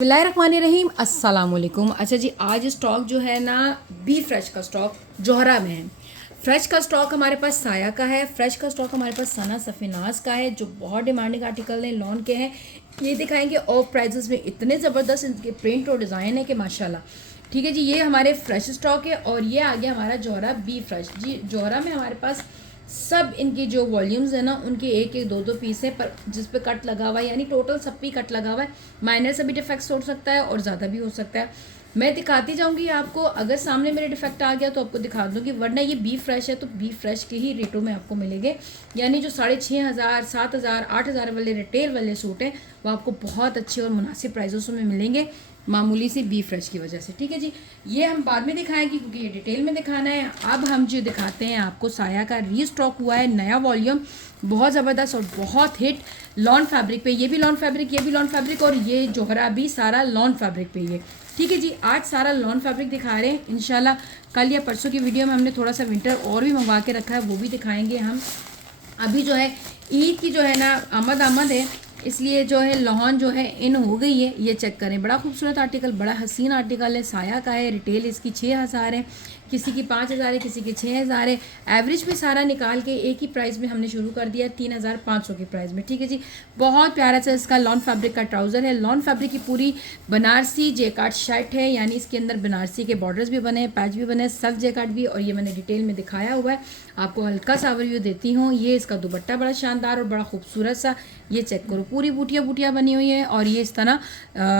बिस्मिल्लाहिर्रहमानिर्रहीम अस्सलाम वालेकुम। अच्छा जी, आज स्टॉक जो है ना बी फ्रेश का स्टॉक जोहरा में है। फ्रेश का स्टॉक हमारे पास साया का है। फ्रेश का स्टॉक हमारे पास सना सफ़ीनाज का है जो बहुत डिमांडिंग आर्टिकल है, लॉन के हैं। ये दिखाएंगे ऑफ प्राइजेस में, इतने ज़बरदस्त इनके प्रिंट और डिज़ाइन है कि माशाल्लाह। ठीक है जी, ये हमारे फ्रेश स्टॉक है और ये आ गया हमारा जोहरा बी फ्रेश। जी जोहरा में हमारे पास सब इनकी जो वॉल्यूम्स है ना उनके एक एक दो दो पीस है, पर जिस पे कट लगा हुआ है, यानी टोटल सब पे कट लगा हुआ है। माइनर से भी डिफेक्ट्स हो सकता है और ज़्यादा भी हो सकता है। मैं दिखाती जाऊंगी आपको, अगर सामने मेरे डिफेक्ट आ गया तो आपको दिखा दूंगी, वरना ये बी फ्रेश है तो बी फ्रेश के ही रेटों में आपको मिलेंगे। यानी जो 6,500, 7,000, 8,000 वाले रिटेल वाले सूट हैं वो आपको बहुत अच्छे और मुनासिब प्राइसों में मिलेंगे, मामूली सी बी फ्रेश की वजह से। ठीक है जी, ये हम बाद में दिखाएंगे क्योंकि ये डिटेल में दिखाना है। अब हम जो दिखाते हैं आपको, साया का रीस्टॉक हुआ है नया वॉल्यूम, बहुत ज़बरदस्त और बहुत हिट लॉन फैब्रिक पे। ये भी लॉन फैब्रिक, ये भी लॉन फैब्रिक और ये जोहरा भी सारा लॉन फैब्रिक पे ये। ठीक है जी, आज सारा लॉन फैब्रिक दिखा रहे हैं। इंशाल्लाह कल या परसों की वीडियो में हमने थोड़ा सा विंटर और भी मंगवा के रखा है, वो भी दिखाएंगे हम। अभी जो है ईद की जो है ना आमद है, इसलिए जो है लोहन जो है इन हो गई है। ये चेक करें, बड़ा खूबसूरत आर्टिकल, बड़ा हसीन आर्टिकल है, साया का है। रिटेल इसकी 6,000 है, किसी की 5,000 है, किसी की 6,000 है। एवरेज भी सारा निकाल के एक ही प्राइस में हमने शुरू कर दिया 3,500 की प्राइस में। ठीक है जी, बहुत प्यारा सा इसका लॉन फैब्रिक का ट्राउज़र है। लॉन फैब्रिक की पूरी बनारसी जेकार्ड शर्ट है, यानी इसके अंदर बनारसी के बॉर्डर्स भी बने हैं, पैच भी बने हैं, सेल्फ जेकार्ड भी, और ये मैंने डिटेल में दिखाया हुआ है। आपको हल्का सा ओवरव्यू देती हूँ। ये इसका दुपट्टा बड़ा शानदार और बड़ा खूबसूरत सा, ये चेक करो, पूरी बूटियाँ बूटियाँ बनी हुई है और ये इस तरह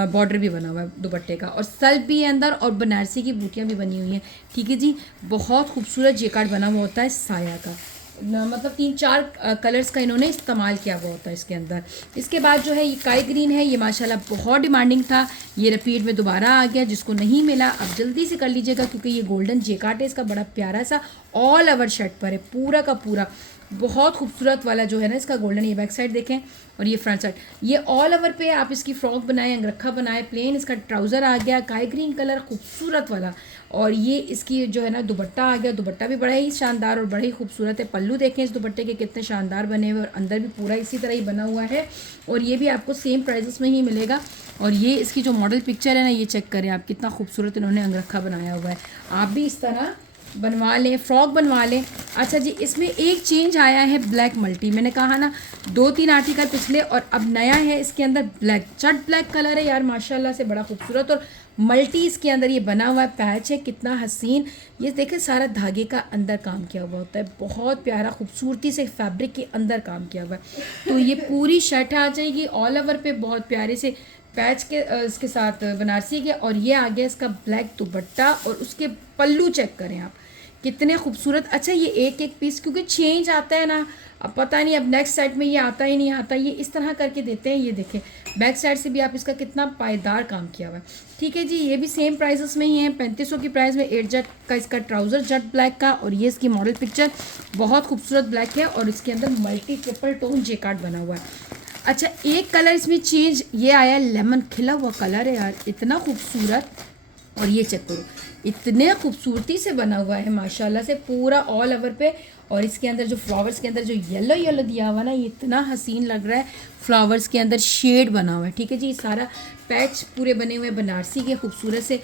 बॉर्डर भी बना हुआ है दुपट्टे का, और सल्ब भी है अंदर और बनारसी की बूटियाँ भी बनी हुई हैं। ठीक है जी, बहुत खूबसूरत जेकार्ड बना हुआ होता है साया का, मतलब 3-4 कलर्स का इन्होंने इस्तेमाल किया हुआ होता है इसके अंदर। इसके बाद जो है ये काई ग्रीन है, ये माशाल्लाह बहुत डिमांडिंग था, ये रिपीट में दोबारा आ गया। जिसको नहीं मिला अब जल्दी से कर लीजिएगा क्योंकि ये गोल्डन जेकार्ड है इसका, बड़ा प्यारा सा ऑल ओवर शर्ट पर है, पूरा का पूरा बहुत खूबसूरत वाला जो है ना इसका गोल्डन। ये बैक साइड देखें और ये फ्रंट साइड, ये ऑल ओवर पे आप इसकी फ्रॉक बनाए, अंगरखा बनाए, प्लेन इसका ट्राउज़र आ गया काई ग्रीन कलर खूबसूरत वाला, और ये इसकी जो है ना दुपट्टा आ गया। दुपट्टा भी बड़ा ही शानदार और बड़ा ही खूबसूरत है। पल्लू देखें इस दुपट्टे के कितने शानदार बने हुए, और अंदर भी पूरा इसी तरह ही बना हुआ है, और ये भी आपको सेम प्राइसेस में ही मिलेगा। और ये इसकी जो मॉडल पिक्चर है ना, ये चेक करें आप, कितना खूबसूरत इन्होंने अंगरखा बनाया हुआ है। आप भी इस तरह बनवा लें, फ्रॉक बनवा लें। अच्छा जी, इसमें एक चेंज आया है ब्लैक मल्टी, मैंने कहा ना 2-3 आर्टिकल पिछले, और अब नया है इसके अंदर ब्लैक, चट ब्लैक कलर है यार माशाल्लाह से, बड़ा खूबसूरत, और मल्टी इसके अंदर ये बना हुआ है, पैच है, कितना हसीन। ये देखें सारा धागे का अंदर काम किया हुआ होता है, बहुत प्यारा खूबसूरती से फैब्रिक के अंदर काम किया हुआ है। तो ये पूरी शर्ट आ जाएगी ऑल ओवर पे, बहुत प्यारे से पैच के इसके साथ बनारसी के, और ये आ गया इसका ब्लैक दुपट्टा, और उसके पल्लू चेक करें आप कितने खूबसूरत। अच्छा, ये एक एक पीस क्योंकि चेंज आता है ना, अब पता नहीं अब नेक्स्ट सेट में ये आता ही नहीं आता, ये इस तरह करके देते हैं। ये देखें बैक साइड से भी आप इसका कितना पायदार काम किया हुआ है। ठीक है जी, ये भी सेम प्राइसेस में ही है, 3500 की प्राइस में 8 जट का इसका ट्राउज़र जट ब्लैक का, और ये इसकी मॉडल पिक्चर बहुत खूबसूरत ब्लैक है, और इसके अंदर मल्टी ट्रिपल टोन जेकार्ड बना हुआ है। अच्छा, एक कलर इसमें चेंज ये आया, लेमन खिला हुआ कलर है यार, इतना खूबसूरत, और ये चेक करो इतने खूबसूरती से बना हुआ है माशाल्लाह से, पूरा ऑल ओवर पे। और इसके अंदर जो फ्लावर्स के अंदर जो येलो येलो दिया हुआ ना, ये इतना हसीन लग रहा है, फ्लावर्स के अंदर शेड बना हुआ है। ठीक है जी, सारा पैच पूरे बने हुए बनारसी के खूबसूरत से,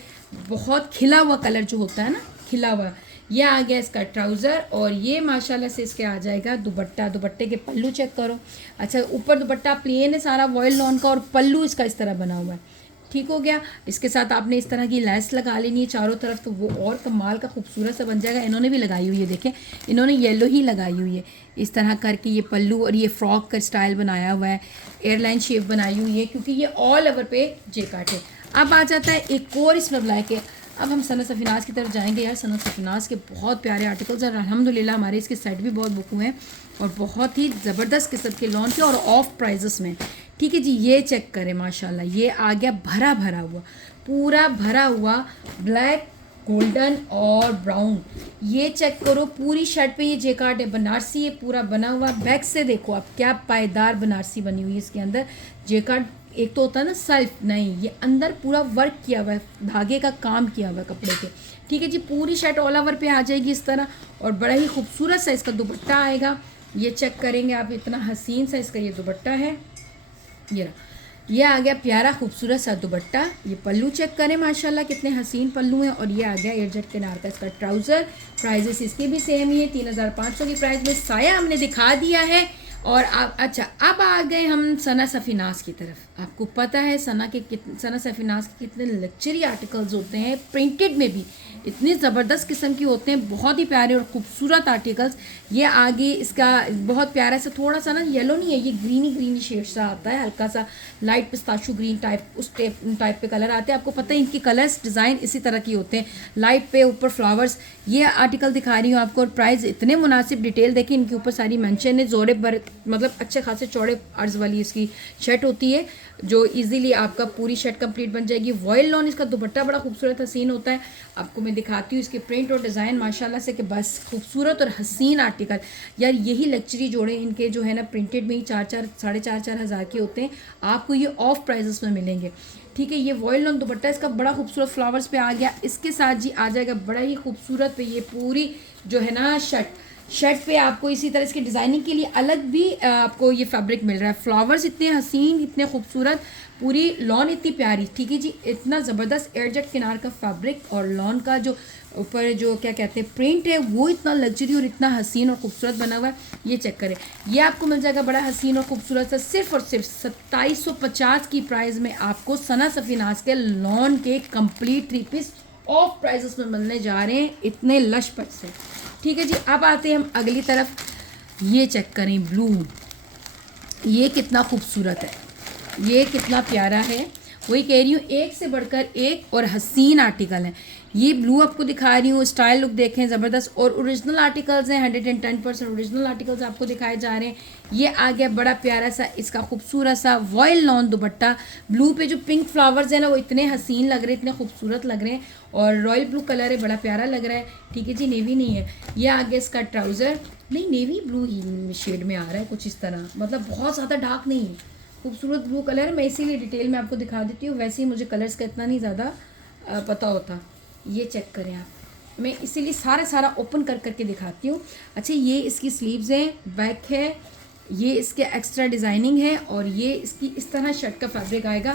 बहुत खिला हुआ कलर जो होता है ना, खिला हुआ। ये आ गया इसका ट्राउज़र, और ये माशाल्लाह से इसके आ जाएगा दुपट्टा। दुपट्टे के पल्लू चेक करो। अच्छा, ऊपर दुपट्टा प्लेन है सारा वॉयल लॉन का, और पल्लू इसका इस तरह बना हुआ है। ठीक हो गया, इसके साथ आपने इस तरह की लेस लगा लेनी है चारों तरफ, तो वो और कमाल का खूबसूरत सा बन जाएगा। इन्होंने भी लगाई हुई है, देखें इन्होंने येलो ही लगाई हुई है इस तरह करके, ये पल्लू, और ये फ्रॉक का स्टाइल बनाया हुआ है, एयरलाइन शेप बनाई हुई है क्योंकि ये ऑल ओवर पे जेकार्ड है। अब आ जाता है एक और इसमें ब्लैक है। अब हम सना सफ़ीनाज की तरफ जाएंगे यार। सना सफ़ीनाज के बहुत प्यारे आर्टिकल्स हैं, अल्हम्दुलिल्लाह हमारे इसके सेट भी बहुत बुक हुए हैं, और बहुत ही ज़बरदस्त किस्म के लॉन्च के और ऑफ प्राइजेस में। ठीक है जी, ये चेक करें माशाल्लाह, ये आ गया भरा भरा हुआ, पूरा भरा हुआ ब्लैक, गोल्डन और ब्राउन। ये चेक करो, पूरी शर्ट पे ये जेकार्ड है, बनारसी ये पूरा बना हुआ। बैक से देखो आप, क्या पायदार बनारसी बनी हुई है इसके अंदर। जेकार्ड एक तो होता है ना सेल्फ, नहीं, ये अंदर पूरा वर्क किया हुआ है, धागे का काम किया हुआ है कपड़े के। ठीक है जी, पूरी शर्ट ऑल ओवर पे आ जाएगी इस तरह, और बड़ा ही खूबसूरत सा इसका दुपट्टा आएगा। ये चेक करेंगे आप, इतना हसीन सा इसका ये दुपट्टा है, ये रहा। ये आ गया प्यारा खूबसूरत सा दुपट्टा। ये पल्लू चेक करें माशाल्लाह कितने हसीन पल्लू हैं। और ये आ गया एयरजेट किनार का इसका ट्राउज़र। प्राइजेस इसके भी सेम ही है, 3500 की प्राइस में साया हमने दिखा दिया है। और अच्छा अब आ गए हम सना सफ़ीनास की तरफ। आपको पता है सना सफ़ीनास के कितने लग्जरी आर्टिकल्स होते हैं, प्रिंटेड में भी इतने ज़बरदस्त किस्म के होते हैं, बहुत ही प्यारे और ख़ूबसूरत आर्टिकल्स। ये आगे इसका बहुत प्यारा सा थोड़ा सा ना येलो नहीं है, ये ग्रीनी शेड सा आता है, हल्का सा लाइट पिस्ताशू ग्रीन टाइप, उस टाइप पे कलर आते हैं। आपको पता है इनके कलर्स डिज़ाइन इसी तरह की होते हैं, लाइट पे ऊपर फ्लावर्स। ये आर्टिकल दिखा रही हूँ आपको और प्राइस इतने मुनासिब। डिटेल देखिए इनके ऊपर सारी मेंशन है। जोड़े पर मतलब अच्छे खासे चौड़े अर्ज वाली इसकी शर्ट होती है जो इजीली आपका पूरी शर्ट कंप्लीट बन जाएगी। वॉयल लॉन इसका दुपट्टा बड़ा खूबसूरत हसीन होता है। आपको मैं दिखाती हूँ इसके प्रिंट और डिज़ाइन माशाल्लाह से कि बस खूबसूरत और हसीन आर्टिकल। यार यही लग्जरी जोड़े इनके जो है ना प्रिंटेड में ही 4-4 साढ़े 4-4 हज़ार के होते हैं। आपको ये ऑफ प्राइजेस में मिलेंगे, ठीक है। ये वॉयल लॉन दुपट्टा इसका बड़ा खूबसूरत फ्लावर्स पे आ गया। इसके साथ जी आ जाएगा बड़ा ही खूबसूरत पे ये पूरी जो है ना शर्ट पे आपको इसी तरह इसके डिज़ाइनिंग के लिए अलग भी आपको ये फैब्रिक मिल रहा है। फ्लावर्स इतने हसीन, इतने खूबसूरत, पूरी लॉन इतनी प्यारी, ठीक है जी। इतना ज़बरदस्त एयरजेट किनार का फैब्रिक और लॉन का जो ऊपर जो क्या कहते हैं प्रिंट है वो इतना लग्जरी और इतना हसीन और खूबसूरत बना हुआ है। ये चेक करें, ये आपको मिल जाएगा बड़ा हसीन और खूबसूरत सा सिर्फ और सिर्फ 2750 की प्राइस में आपको सना सफ़ीनास के लॉन के कंप्लीट 3 पीस ऑफ प्राइजेस में मिलने जा रहे हैं, इतने लश पट से, ठीक है जी। अब आते हैं हम अगली तरफ। ये चेक करें ब्लू, ये कितना खूबसूरत है, ये कितना प्यारा है। वही कह रही हूँ एक से बढ़कर एक और हसीन आर्टिकल है। ये ब्लू आपको दिखा रही हूँ, स्टाइल लुक देखें ज़बरदस्त और ओरिजिनल आर्टिकल्स हैं। 110% ओरिजिनल आर्टिकल्स आपको दिखाए जा रहे हैं। ये आ गया बड़ा प्यारा सा इसका खूबसूरत सा वॉयल लॉन दुपट्टा। ब्लू पे जो पिंक फ्लावर्स हैं ना वो इतने हसीन लग रहे हैं, इतने खूबसूरत लग रहे हैं और रॉयल ब्लू कलर है, बड़ा प्यारा लग रहा है, ठीक है जी। नेवी नहीं है। ये आ गया इसका ट्राउज़र, नहीं नेवी ब्लू ही शेड में आ रहा है कुछ इस तरह, मतलब बहुत ज़्यादा डार्क नहीं है, खूबसूरत ब्लू कलर। मैं इसीलिए डिटेल में आपको दिखा देती हूँ, वैसे ही मुझे कलर्स का इतना नहीं ज़्यादा पता होता। ये चेक करें आप, मैं इसीलिए सारा ओपन करके दिखाती हूँ। अच्छा ये इसकी स्लीव्स हैं, बैक है, ये इसके एक्स्ट्रा डिज़ाइनिंग है और ये इसकी इस तरह शर्ट का फैब्रिक आएगा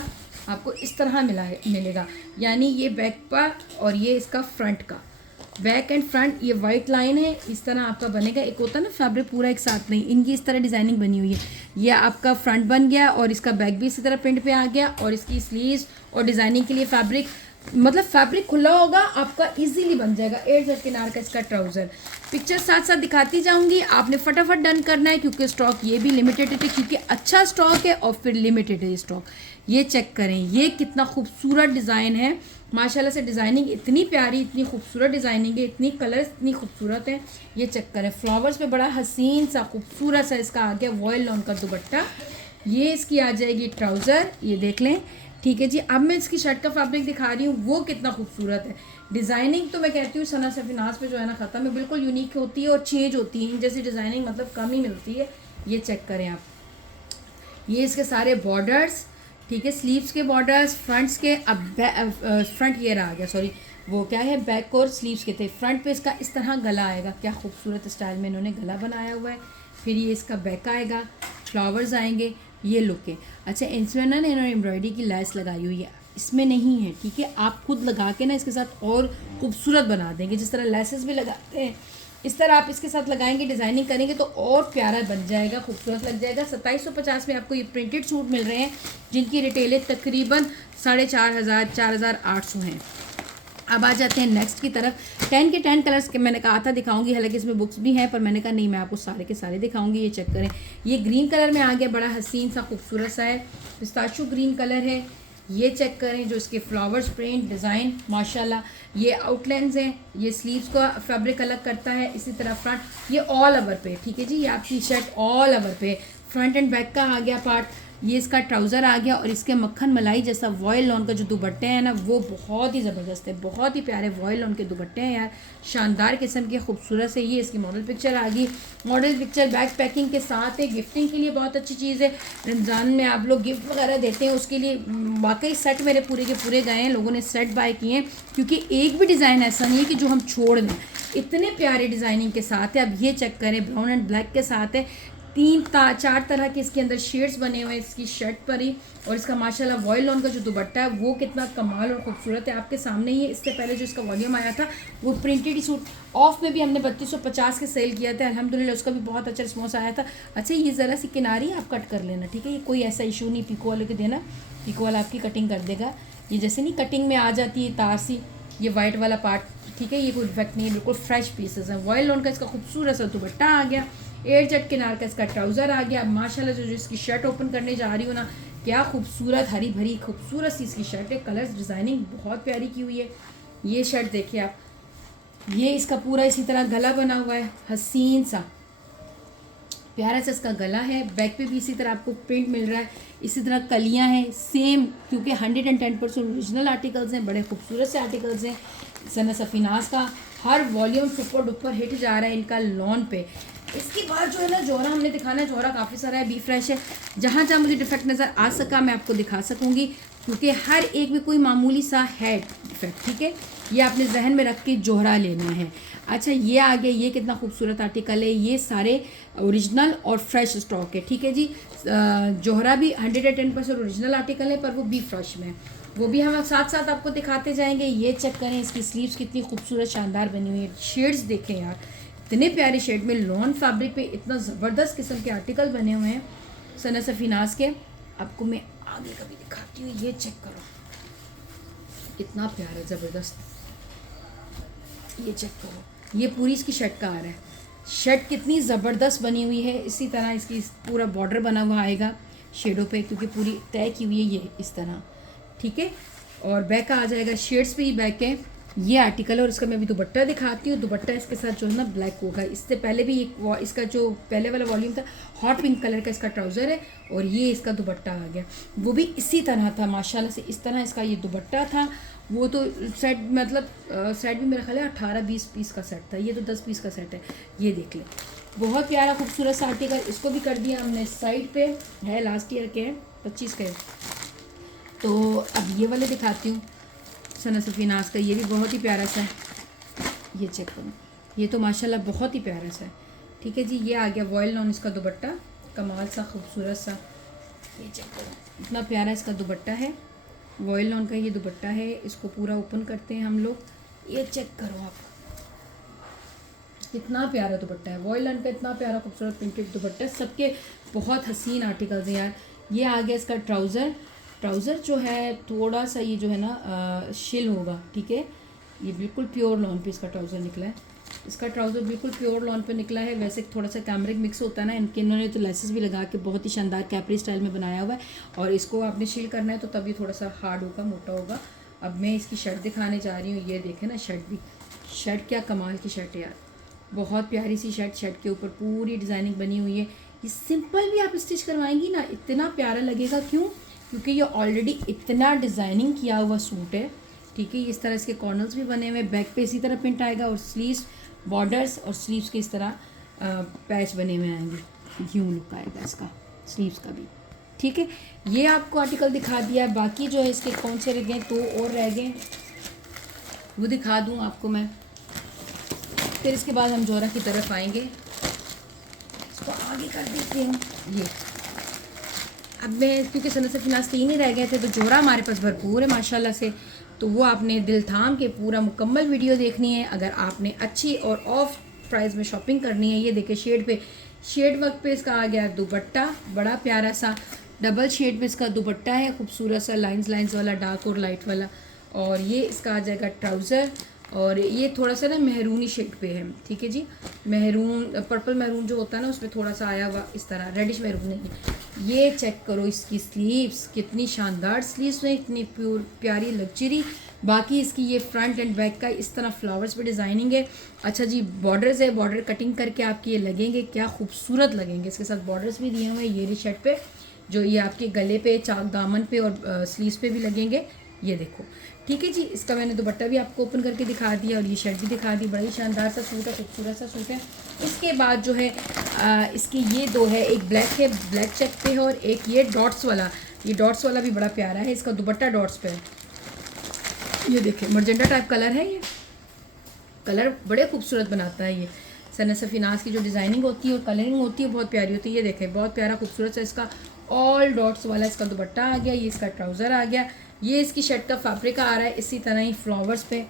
आपको इस तरह मिलेगा। यानी ये बैक पर और ये इसका फ्रंट का, बैक एंड फ्रंट ये वाइट लाइन है, इस तरह आपका बनेगा। एक होता है ना फैब्रिक पूरा एक साथ नहीं, इनकी इस तरह डिज़ाइनिंग बनी हुई है। ये आपका फ्रंट बन गया और इसका बैक भी इसी तरह प्रिंट पे आ गया और इसकी स्लीव्स और डिज़ाइनिंग के लिए फैब्रिक, मतलब फैब्रिक खुला होगा आपका, इजीली बन जाएगा। एयरजेट किनार का इसका ट्राउज़र। पिक्चर साथ दिखाती जाऊंगी, आपने फटाफट डन करना है क्योंकि स्टॉक ये भी लिमिटेड है, क्योंकि अच्छा स्टॉक है और फिर लिमिटेड है ये स्टॉक। ये चेक करें, ये कितना खूबसूरत डिज़ाइन है माशाल्लाह से। डिज़ाइनिंग इतनी प्यारी, इतनी खूबसूरत डिज़ाइनिंग है, इतनी कलर्स इतनी खूबसूरत है। ये चेक करें, फ्लावर्स पे बड़ा हसीन सा खूबसूरत सा इसका आ गया वॉयल लॉन का दुपट्टा। ये इसकी आ जाएगी ट्राउज़र, ये देख लें, ठीक है जी। अब मैं इसकी शर्ट का फैब्रिक दिखा रही हूँ, वो कितना खूबसूरत है। डिज़ाइनिंग तो मैं कहती हूँ सना सफ़ीनास पे जो है ना ख़त्म है, बिल्कुल यूनिक होती है और चेंज होती है, जैसी डिज़ाइनिंग मतलब कम ही मिलती है। ये चेक करें आप, ये इसके सारे बॉर्डर्स, ठीक है, स्लीव्स के बॉर्डर्स, फ्रंट्स के। अब फ्रंट ये रहा गया, सॉरी वो क्या है, बैक और स्लीव्स के थे। फ्रंट पे इसका इस तरह गला आएगा, क्या खूबसूरत स्टाइल में इन्होंने गला बनाया हुआ है। फिर ये इसका बैक आएगा, फ्लावर्स आएंगे, ये लुक है। अच्छा इसमें ना इन्होंने एम्ब्रॉयडरी की लैस लगाई हुई है, इसमें नहीं है, ठीक है। आप खुद लगा के ना इसके साथ और खूबसूरत बना देंगे, जिस तरह लेसेस भी लगाते हैं इस तरह आप इसके साथ लगाएंगे, डिज़ाइनिंग करेंगे तो और प्यारा बन जाएगा, खूबसूरत लग जाएगा। 2750 में आपको ये प्रिंटेड सूट मिल रहे हैं जिनकी रिटेलें तकरीबन 4500 4800 हैं। अब आ जाते हैं नेक्स्ट की तरफ। 10 के 10 कलर्स के मैंने कहा था दिखाऊंगी, हालांकि इसमें बुक्स भी हैं पर मैंने कहा नहीं मैं आपको सारे के सारे दिखाऊंगी। ये चेक करें, ये ग्रीन कलर में आ गया, बड़ा हसीन सा खूबसूरत सा है, पिस्ताशू ग्रीन कलर है। ये चेक करें जो इसके फ्लावर्स प्रिंट डिज़ाइन माशाल्लाह, ये आउटलाइंस हैं, ये स्लीव्स का फैब्रिक अलग करता है। इसी तरह फ्रंट, ये ऑल ओवर पे, ठीक है जी, ये आपकी शर्ट ऑल ओवर पे, फ्रंट एंड बैक का आ गया पार्ट। ये इसका ट्राउज़र आ गया और इसके मक्खन मलाई जैसा वॉयल लॉन का जो दुपट्टे हैं ना वो बहुत ही ज़बरदस्त है, बहुत ही प्यारे वॉयल लॉन के दुपट्टे हैं यार, शानदार किस्म के खूबसूरत से। ये इसकी मॉडल पिक्चर आ गई, मॉडल पिक्चर बैक पैकिंग के साथ है, गिफ्टिंग के लिए बहुत अच्छी चीज़ है। रमज़ान में आप लोग गिफ्ट वगैरह देते हैं उसके लिए वाकई सेट मेरे पूरे के पूरे गए हैं, लोगों ने सेट बाय किए हैं, क्योंकि एक भी डिज़ाइन ऐसा नहीं है कि जो हम छोड़ दें, इतने प्यारे डिज़ाइनिंग के साथ है। अब ये चेक करें, ब्राउन एंड ब्लैक के साथ है, चार तरह के इसके अंदर शेड्स बने हुए हैं इसकी शर्ट पर ही। और इसका माशाल्लाह वॉयल लॉन का जो दुपट्टा है वो कितना कमाल और खूबसूरत है, आपके सामने ही है। इससे पहले जो इसका वॉल्यूम आया था वो प्रिंटेड ही सूट ऑफ में भी हमने 3250 के सेल किया था, अल्हम्दुलिल्लाह उसका भी बहुत अच्छा रिस्पॉन्स आया था। अच्छा, ये ज़रा सी किनारी आप कट कर लेना, ठीक है, ये कोई ऐसा इशू नहीं, पिको वाले को देना, पिको वाला आपकी कटिंग कर देगा। ये जैसे नहीं कटिंग में आ जाती है तार सी, ये वाइट वाला पार्ट, ठीक है, ये कोई डिफेक्ट नहीं है, बिल्कुल फ्रेश पीसेस है। वॉयल लॉन का इसका खूबसूरत सा दुपट्टा आ गया, 8 जट किनार का इसका ट्राउज़र आ गया। माशाल्लाह जो इसकी शर्ट ओपन करने जा रही हूँ ना, क्या खूबसूरत हरी भरी खूबसूरत सी इसकी शर्ट है, कलर्स डिज़ाइनिंग बहुत प्यारी की हुई है। ये शर्ट देखिए आप, ये इसका पूरा इसी तरह गला बना हुआ है, हसीन सा प्यारा सा इसका गला है। बैक पे भी इसी तरह आपको प्रिंट मिल रहा है, इसी तरह कलियां हैं सेम, क्योंकि 110% ओरिजिनल आर्टिकल्स हैं, बड़े खूबसूरत से आर्टिकल्स हैं। सना सफीनाज का हर वॉल्यूम सुपर डुपर हिट जा रहा है इनका लॉन पे। इसके बाद जो है ना जोहरा हमने दिखाना है, जोहरा काफ़ी सारा है, बी फ्रेश है, जहाँ जहाँ मुझे डिफेक्ट नज़र आ सका मैं आपको दिखा सकूँगी, क्योंकि हर एक में कोई मामूली सा है डिफेक्ट, ठीक है, ये आपने जहन में रख के जोहरा लेना है। अच्छा, ये आगे ये कितना खूबसूरत आर्टिकल है, ये सारे ओरिजिनल और फ्रेश स्टॉक है, ठीक है जी। जोहरा भी 110% ओरिजिनल आर्टिकल है, पर वो बी फ्रेश में, वो भी हम साथ साथ आपको दिखाते जाएंगे। ये चेक करें, इसकी स्लीव्स कितनी खूबसूरत शानदार बनी हुई है, शेड्स देखें यार, इतने प्यारे शेड में लॉन फैब्रिक पे इतना ज़बरदस्त किस्म के आर्टिकल बने हुए हैं सना सफीनाज के। आपको मैं आगे का भी दिखाती हूँ, ये चेक करो इतना प्यारा ज़बरदस्त, ये चेक करो, ये पूरी इसकी शर्ट का आ रहा है, शर्ट कितनी ज़बरदस्त बनी हुई है। इसी तरह इसकी पूरा बॉर्डर बना हुआ आएगा शेडों पे, क्योंकि पूरी तय की हुई है ये इस तरह, ठीक है। और बैक का आ जाएगा, शेड्स पे ही बैक है ये आर्टिकल है। और इसका मैं अभी दुपट्टा दिखाती हूँ, दुपट्टा इसके साथ जो है ना ब्लैक होगा। इससे पहले भी इसका जो पहले वाला वॉल्यूम था हॉट पिंक कलर का इसका ट्राउज़र है, और ये इसका दुपट्टा आ गया, वो भी इसी तरह था माशाल्लाह से, इस तरह इसका ये दुपट्टा था। वो तो सेट मतलब सेट भी मेरा ख्याल है 18-20 पीस का सेट था, ये तो 10 पीस का सेट है। ये देख लें, बहुत प्यारा खूबसूरत सा आर्टिकल, इसको भी कर दिया हमने साइड पे, है लास्ट ईयर के 25 के। तो अब ये वाले दिखाती हूँ सना सफीनाज का, ये भी बहुत ही प्यारा सा है, ये चेक करो, ये तो माशाल्लाह बहुत ही प्यारा सा है, ठीक है जी। ये आ गया वॉयल लॉन इसका दुपट्टा, कमाल सा खूबसूरत सा, ये चेक करो इतना प्यारा इसका दुपट्टा है, वॉयल लॉन का ये दुपट्टा है। इसको पूरा ओपन करते हैं हम लोग, ये चेक करो आप, कितना प्यारा दुपट्टा है, वॉयल लॉन का इतना प्यारा खूबसूरत प्रिंटेड दुपट्टा, सबके बहुत हसीन आर्टिकल्स हैं यार। ये आ गया इसका ट्राउज़र, ट्राउज़र जो है थोड़ा सा ये जो है ना शिल होगा, ठीक है, ये बिल्कुल प्योर लॉन पे इसका ट्राउज़र निकला है, इसका ट्राउज़र बिल्कुल प्योर लॉन पे निकला है। वैसे थोड़ा सा कैमरिक मिक्स होता है ना, इन्होंने तो लेसेस भी लगा के बहुत ही शानदार कैपरी स्टाइल में बनाया हुआ है, और इसको आपने शिल करना है तो तब ये थोड़ा सा हार्ड होगा, मोटा होगा। अब मैं इसकी शर्ट दिखाने जा रही हूँ, ये देखें ना शर्ट भी, शर्ट क्या कमाल की शर्ट है यार, बहुत प्यारी सी शर्ट, शर्ट के ऊपर पूरी डिज़ाइनिंग बनी हुई है। ये सिंपल भी आप स्टिच करवाएंगी ना इतना प्यारा लगेगा, क्यों, क्योंकि ये ऑलरेडी इतना डिज़ाइनिंग किया हुआ सूट है, ठीक है। इस तरह इसके कॉर्नर्स भी बने हुए, बैक पे इसी तरह प्रिंट आएगा, और स्लीव्स बॉर्डर्स और स्लीव्स के इस तरह पैच बने हुए आएंगे, यूँ लुक आएगा इसका स्लीव्स का भी, ठीक है। ये आपको आर्टिकल दिखा दिया है, बाकी जो है इसके कौन से रह गए, तो और रह गए वो दिखा दूँ आपको मैं, फिर इसके बाद हम जोहरा की तरफ आएंगे। इसको आगे कर देते हैं, ये अब मैं क्योंकि सना सफीनाज 3 ही रह गए थे, तो जोहरा हमारे पास भरपूर है माशाल्लाह से, तो वो आपने दिल थाम के पूरा मुकम्मल वीडियो देखनी है। अगर आपने अच्छी और ऑफ प्राइस में शॉपिंग करनी है, ये देखे शेड पे, शेड वर्क पे इसका आ गया दुपट्टा, बड़ा प्यारा सा डबल शेड पे इसका दुपट्टा है, खूबसूरत सा लाइंस लाइंस वाला, डार्क और लाइट वाला, और ये इसका आ जाएगा ट्राउज़र, और ये थोड़ा सा ना मेहरूनी शेड पे है, ठीक है जी, मेहरून पर्पल मेहरून जो होता है ना उसमें थोड़ा सा आया हुआ इस तरह, रेडिश मेहरून नहीं। ये चेक करो इसकी स्लीव्स, कितनी शानदार स्लीव्स हैं, इतनी प्यारी लग्जरी। बाकी इसकी ये फ्रंट एंड बैक का इस तरह फ्लावर्स पे डिज़ाइनिंग है। अच्छा जी, बॉर्डर्स है, बॉर्डर कटिंग करके आपके ये लगेंगे, क्या खूबसूरत लगेंगे, इसके साथ बॉर्डर्स भी दिए हुए हैं ये शर्ट पे, जो ये आपके गले पे, चाक दामन पे और स्लीव्स पे भी लगेंगे, ये देखो, ठीक है जी। इसका मैंने दुपट्टा भी आपको ओपन करके दिखा दिया, और ये शर्ट भी दिखा दी, बड़ा ही शानदार सा सूट है, खूबसूरत सा सूट है। इसके बाद जो है इसकी ये दो है, एक ब्लैक है, ब्लैक चेक पे है, और एक ये डॉट्स वाला, ये डॉट्स वाला भी बड़ा प्यारा है, इसका दुपट्टा डॉट्स पे है, ये देखें मर्जेंटा टाइप कलर है, ये कलर बड़े खूबसूरत बनाता है ये सना सफीनाज की जो डिज़ाइनिंग होती है और कलरिंग होती है बहुत प्यारी होती है। ये देखें बहुत प्यारा खूबसूरत सा इसका ऑल डॉट्स वाला इसका दुपट्टा आ गया, ये इसका ट्राउज़र आ गया, ये इसकी शर्ट का फैब्रिक आ रहा है इसी तरह ही फ्लावर्स पे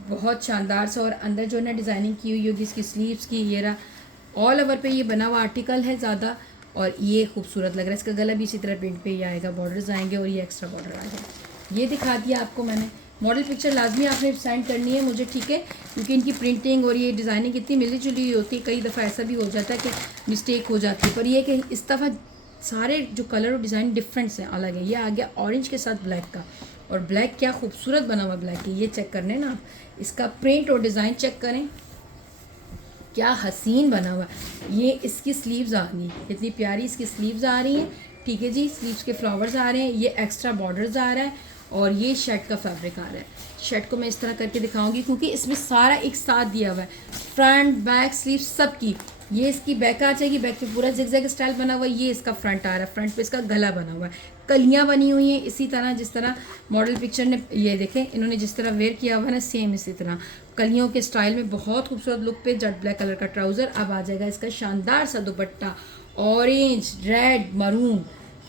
बहुत शानदार सा, और अंदर जो है ना डिज़ाइनिंग की हुई होगी इसकी स्लीव्स की। ये रहा ऑल ओवर पे ये बना हुआ आर्टिकल है ज़्यादा, और ये खूबसूरत लग रहा है। इसका गला भी इसी तरह प्रिंट पे ही आएगा, बॉर्डर्स आएंगे और ये एक्स्ट्रा बॉर्डर आएगा। ये दिखा दिया आपको मैंने। मॉडल पिक्चर लाजमी आपने सेंड करनी है मुझे, ठीक है, क्योंकि इनकी प्रिंटिंग और ये डिज़ाइनिंग इतनी मिली जुली होती है, कई दफ़ा ऐसा भी हो जाता है कि मिस्टेक हो जाती है, पर ये कि इस दफ़ा सारे जो कलर और डिज़ाइन डिफरेंट हैं, अलग है। ये आ गया ऑरेंज के साथ ब्लैक का, और ब्लैक क्या खूबसूरत बना हुआ ब्लैक की। ये चेक करने ना आप इसका प्रिंट और डिज़ाइन चेक करें, क्या हसीन बना हुआ। ये इसकी स्लीव्स आ गई, इतनी प्यारी इसकी स्लीव्स आ रही हैं, ठीक है जी। स्लीव्स के फ्लावर्स आ रहे हैं, ये एक्स्ट्रा बॉर्डर्स आ रहा है, और ये शर्ट का फैब्रिक आ रहा है। शर्ट को मैं इस तरह करके दिखाऊंगी क्योंकि इसमें सारा एक साथ दिया हुआ है, फ्रंट बैक स्लीव सब की। ये इसकी बैक आ जाएगी, बैक पे पूरा जिगजैग स्टाइल बना हुआ है। ये इसका फ्रंट आ रहा है, फ्रंट पे इसका गला बना हुआ है, कलियां बनी हुई हैं इसी तरह जिस तरह मॉडल पिक्चर ने, ये देखें इन्होंने जिस तरह वेयर किया हुआ है ना, सेम इसी तरह कलियों के स्टाइल में बहुत खूबसूरत लुक पे जेट ब्लैक कलर का ट्राउज़र। अब आ जाएगा इसका शानदार सा दुपट्टा, ऑरेंज रेड मरून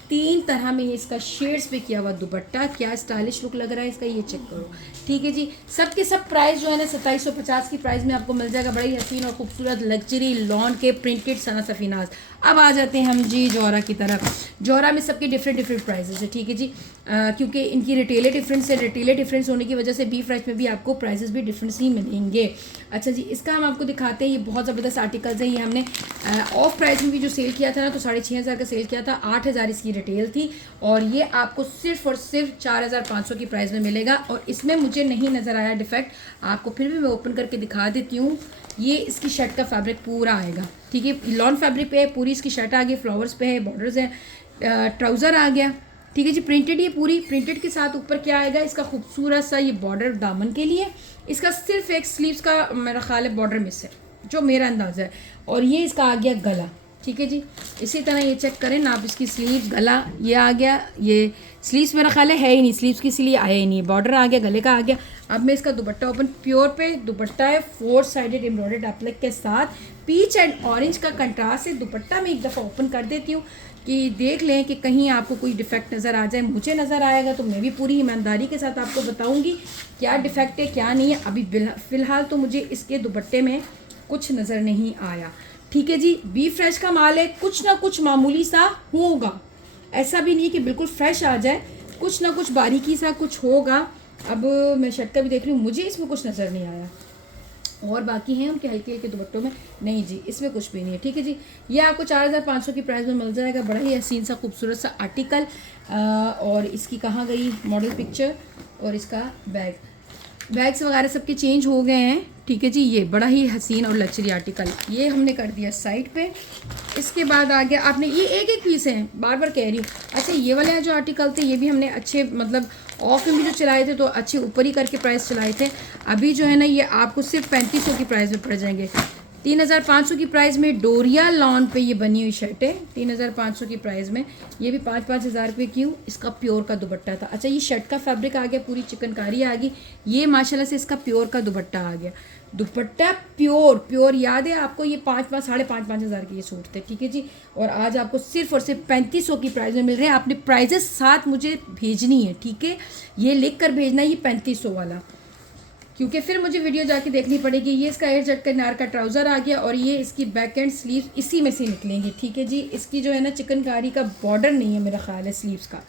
3 तरह में इसका शेड्स पे किया हुआ दुपट्टा, क्या स्टाइलिश लुक लग रहा है इसका, ये चेक करो, ठीक है जी। सब के सब प्राइस जो है ना 2750 की प्राइस में आपको मिल जाएगा। बड़ा ही हसीन और खूबसूरत लग्जरी लॉन के प्रिंटेड सना सफीनाज। अब आ जाते हैं हम जी जौहरा की तरफ। जौहरा में सबके डिफरेंट प्राइसेस है, ठीक है जी, क्योंकि इनकी रिटेलर डिफरेंस है, रिटेलर डिफरेंस होने की वजह से बी फ्रेश में भी आपको प्राइसेस भी डिफरेंस ही मिलेंगे। अच्छा जी, इसका हम आपको दिखाते हैं, ये बहुत ज़बरदस्त आर्टिकल्स है। ये हमने ऑफ प्राइस में भी जो सेल किया था ना, तो 6500 का सेल किया था, 8000 इसकी रिटेल थी, और ये आपको सिर्फ और सिर्फ 4500 की प्राइस में मिलेगा। और इसमें मुझे नहीं नज़र आया डिफेक्ट, आपको फिर भी मैं ओपन करके दिखा देती हूँ। ये इसकी शर्ट का फैब्रिक पूरा आएगा, ठीक है, लॉन फैब्रिक पे है, पूरी इसकी शर्ट आ गई, फ्लावर्स पे है, बॉर्डर्स है, ट्राउज़र आ गया, ठीक है जी, प्रिंटेड। ये पूरी प्रिंटेड के साथ ऊपर क्या आएगा इसका खूबसूरत सा ये बॉर्डर दामन के लिए। इसका सिर्फ एक स्लीव्स का मेरा ख्याल है बॉर्डर मिस है, जो मेरा अंदाज़ा है, और ये इसका आ गया गला, ठीक है जी। इसी तरह ये चेक करें ना आप, इसकी स्लीव्स गला ये आ गया, ये स्लीव्स मेरा ख्याल है ही नहीं, स्लीव्स की इसीलिए आया ही नहीं, बॉर्डर आ गया, गले का आ गया। अब मैं इसका दुपट्टा ओपन, प्योर पे दुपट्टा है, 4 साइडेड एम्ब्रॉयडर्ड एप्लिक के साथ, पीच एंड ऑरेंज का कंट्रास्ट है। दुपट्टा मैं एक दफ़ा ओपन कर देती हूँ कि देख लें कि कहीं आपको कोई डिफेक्ट नज़र आ जाए। मुझे नज़र आएगा तो मैं भी पूरी ईमानदारी के साथ आपको बताऊँगी क्या डिफेक्ट है क्या नहीं है। अभी फ़िलहाल तो मुझे इसके दुपट्टे में कुछ नज़र नहीं आया, ठीक है जी। बी फ्रेश का माल है, कुछ ना कुछ मामूली सा होगा, ऐसा भी नहीं कि बिल्कुल फ्रेश आ जाए, कुछ ना कुछ बारीकी सा कुछ होगा। अब मैं शर्ट का भी देख रही हूँ, मुझे इसमें कुछ नज़र नहीं आया, और बाकी हैं उनके हल्के हल्के दुपट्टों में, नहीं जी इसमें कुछ भी नहीं है, ठीक है जी। ये आपको 4500 की प्राइस में मिल जाएगा। बड़ा ही हसीन सा खूबसूरत सा आर्टिकल, और इसकी कहाँ गई मॉडल पिक्चर, और इसका बैग्स वगैरह सबके चेंज हो गए हैं, ठीक है जी। ये बड़ा ही हसीन और लग्जरी आर्टिकल ये हमने कर दिया साइड पे। इसके बाद आ गया, आपने ये एक पीस हैं, बार बार कह रही हूँ। अच्छा, ये वाले जो आर्टिकल थे ये भी हमने अच्छे मतलब ऑफ में भी जो चलाए थे तो अच्छे ऊपर ही करके प्राइस चलाए थे। अभी जो है ना ये आपको सिर्फ 3500 की प्राइस में पड़ जाएंगे। 3500 की प्राइस में डोरिया लॉन पे ये बनी हुई शर्ट है, 3500 की प्राइस में। ये भी 5-5 हज़ार रुपये क्यों, इसका प्योर का दुपट्टा था। अच्छा, ये शर्ट का फैब्रिक आ गया, पूरी चिकनकारी आ गई, ये माशाल्लाह से इसका प्योर का दुपट्टा आ गया। दुपट्टा प्योर याद है आपको, ये 5-5 हज़ार के ये सूट थे, ठीक है जी। और आज आपको सिर्फ और सिर्फ 3500 की प्राइस में मिल रहे हैं। आपने प्राइजेस साथ मुझे भेजनी है, ठीक है, ये लिख कर भेजना है ये 3500 वाला, क्योंकि फिर मुझे वीडियो जाके देखनी पड़ेगी। ये इसका एयर जट नार का ट्राउज़र आ गया, और ये इसकी बैक एंड स्लीव इसी में से निकलेंगी, ठीक है जी। इसकी जो है ना चिकनकारी का बॉर्डर नहीं है मेरा ख्याल है स्लीव्स का,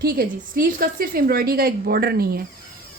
ठीक है जी। स्लीव्स का सिर्फ एम्ब्रॉयडरी का एक बॉर्डर नहीं है,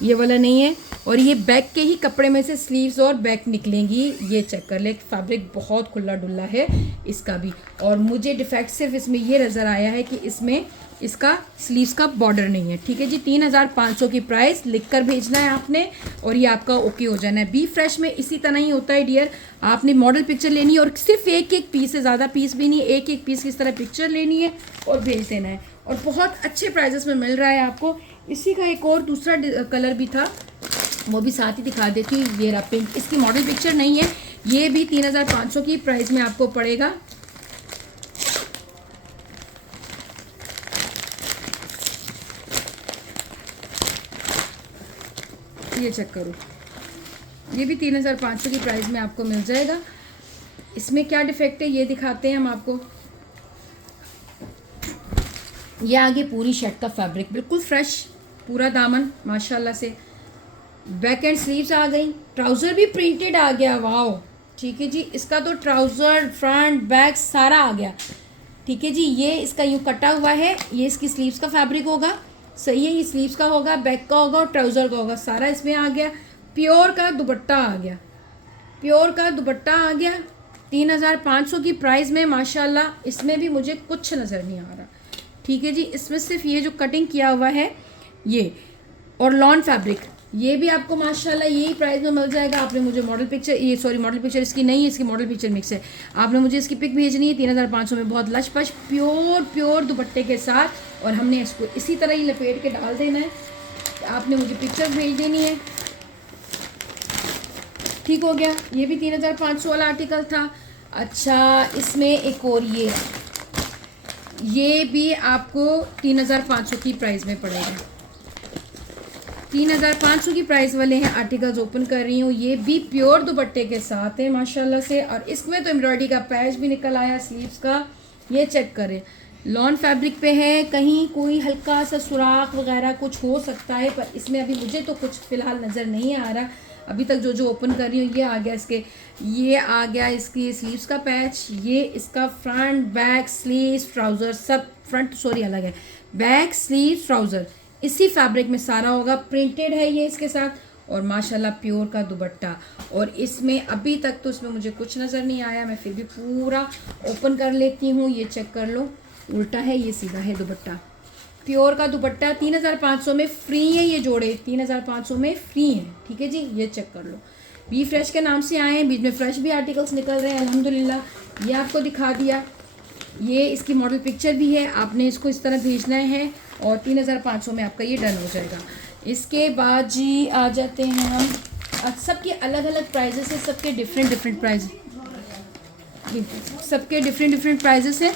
ये वाला नहीं है, और ये बैक के ही कपड़े में से स्लीव्स और बैक निकलेंगी। ये चेक कर ले, फैब्रिक बहुत खुला डुल्ला है इसका भी। और मुझे डिफेक्ट सिर्फ इसमें ये नज़र आया है कि इसमें इसका स्लीव्स का बॉर्डर नहीं है, ठीक है जी। 3500 की प्राइस लिख कर भेजना है आपने, और ये आपका ओके हो जाना है। बी फ्रेश में इसी तरह ही होता है डियर, आपने मॉडल पिक्चर लेनी है, और सिर्फ एक पीस है, ज़्यादा पीस भी नहीं, एक पीस की इस तरह पिक्चर लेनी है और भेज देना है, और बहुत अच्छे प्राइजेस में मिल रहा है आपको। इसी का एक और दूसरा कलर भी था, वो भी साथ ही दिखा देती हूँ। ये रहा पिंक, इसकी मॉडल पिक्चर नहीं है, ये भी 3500 की प्राइस में आपको पड़ेगा। ये चेक करो, ये भी 3500 की प्राइस में आपको मिल जाएगा। इसमें क्या डिफेक्ट है ये दिखाते हैं हम आपको। ये आगे पूरी शर्ट का फैब्रिक बिल्कुल फ्रेश, पूरा दामन माशाल्लाह से। बैक एंड स्लीव्स आ गई, ट्राउज़र भी प्रिंटेड आ गया, वाओ। ठीक है जी, इसका तो ट्राउज़र फ्रंट बैक सारा आ गया। ठीक है जी, ये इसका यूँ कटा हुआ है, ये इसकी स्लीव्स का फैब्रिक होगा, सही है। ये स्लीव्स का होगा, बैक का होगा और ट्राउज़र का होगा, सारा इसमें आ गया। प्योर का दुपट्टा आ गया, प्योर का दुपट्टा आ गया 3500 की प्राइस में माशाल्लाह। इसमें भी मुझे कुछ नज़र नहीं आ रहा। ठीक है जी, इसमें सिर्फ ये जो कटिंग किया हुआ है ये और लॉन फैब्रिक, ये भी आपको माशाल्लाह यही प्राइस में मिल जाएगा। आपने मुझे मॉडल पिक्चर, ये सॉरी मॉडल पिक्चर इसकी नहीं है, इसकी मॉडल पिक्चर मिक्स है। आपने मुझे इसकी पिक भेजनी है 3500 में, बहुत लच पच प्योर दुपट्टे के साथ। और हमने इसको इसी तरह ही लपेट के डाल देना है। आपने मुझे पिक्चर भेज देनी है। ठीक हो गया, ये भी 3500 वाला आर्टिकल था। अच्छा, इसमें एक और ये भी आपको 3500 की प्राइस में पड़ेगा। 3500 की प्राइस वाले हैं आर्टिकल्स ओपन कर रही हूँ। ये भी प्योर दुपट्टे के साथ है माशाल्लाह से। और इसमें तो एम्ब्रॉयडरी का पैच भी निकल आया स्लीव्स का, ये चेक करें। लॉन फैब्रिक पे है, कहीं कोई हल्का सा सुराख वगैरह कुछ हो सकता है, पर इसमें अभी मुझे तो कुछ फ़िलहाल नज़र नहीं आ रहा। अभी तक जो ओपन कर रही हूँ ये आ गया इसके, ये आ गया इसकी स्लीव्स का पैच, ये इसका फ्रंट बैक स्लीव्स ट्राउज़र सब, फ्रंट सॉरी अलग है, बैक स्लीव्स ट्राउज़र इसी फैब्रिक में सारा होगा, प्रिंटेड है ये इसके साथ। और माशाल्लाह प्योर का दुपट्टा। और इसमें अभी तक तो इसमें मुझे कुछ नज़र नहीं आया, मैं फिर भी पूरा ओपन कर लेती हूँ। ये चेक कर लो, उल्टा है ये सीधा है दुपट्टा। प्योर का दुपट्टा 3500 में फ्री है, ये जोड़े 3500 में फ्री हैं। ठीक है जी, ये चेक कर लो। बी फ्रेश के नाम से आए हैं, बीच में फ्रेश भी आर्टिकल्स निकल रहे हैं अल्हम्दुलिल्लाह। ये आपको दिखा दिया, ये इसकी मॉडल पिक्चर भी है, आपने इसको इस तरह भेजना है और 3500 में आपका ये डन हो जाएगा। इसके बाद जी आ जाते हैं हम, सबके अलग अलग प्राइजेस है, सबके डिफरेंट प्राइस, सबके डिफरेंट प्राइजेस है।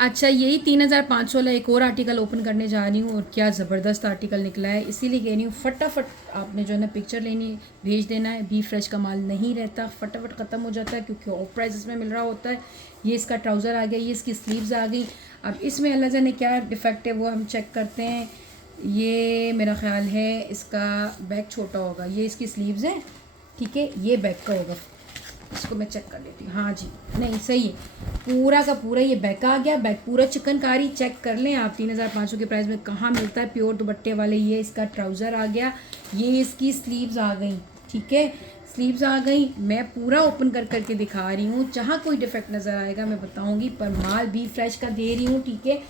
अच्छा, यही 3500 वाला एक और आर्टिकल ओपन करने जा रही हूँ और क्या ज़बरदस्त आर्टिकल निकला है, इसीलिए कह रही हूँ फटाफट आपने जो है ना पिक्चर लेनी भेज देना है। बी फ्रेश का माल नहीं रहता, फटाफट ख़त्म हो जाता है क्योंकि ऑफ प्राइसेस में मिल रहा होता है। ये इसका ट्राउज़र आ गया, ये इसकी स्लीव्स आ गई। अब इसमें अल्लाह जाने क्या डिफेक्ट है वो हम चेक करते हैं। ये मेरा ख्याल है इसका बैक छोटा होगा, ये इसकी स्लीव्स है, ठीक है, ये बैक का होगा। इसको मैं चेक कर लेती हूँ, हाँ जी नहीं सही है, पूरा का पूरा ये बैक आ गया, बैक पूरा चिकनकारी। चेक कर लें आप 3500 के प्राइस में कहाँ मिलता है प्योर दुपट्टे वाले। ये इसका ट्राउज़र आ गया, ये इसकी स्लीव्स आ गई, ठीक है, स्लीव्स आ गई। मैं पूरा ओपन कर करके दिखा रही हूँ, जहाँ कोई डिफेक्ट नज़र आएगा मैं बताऊँगी, पर माल भी फ्रेश का दे रही हूँ, ठीक है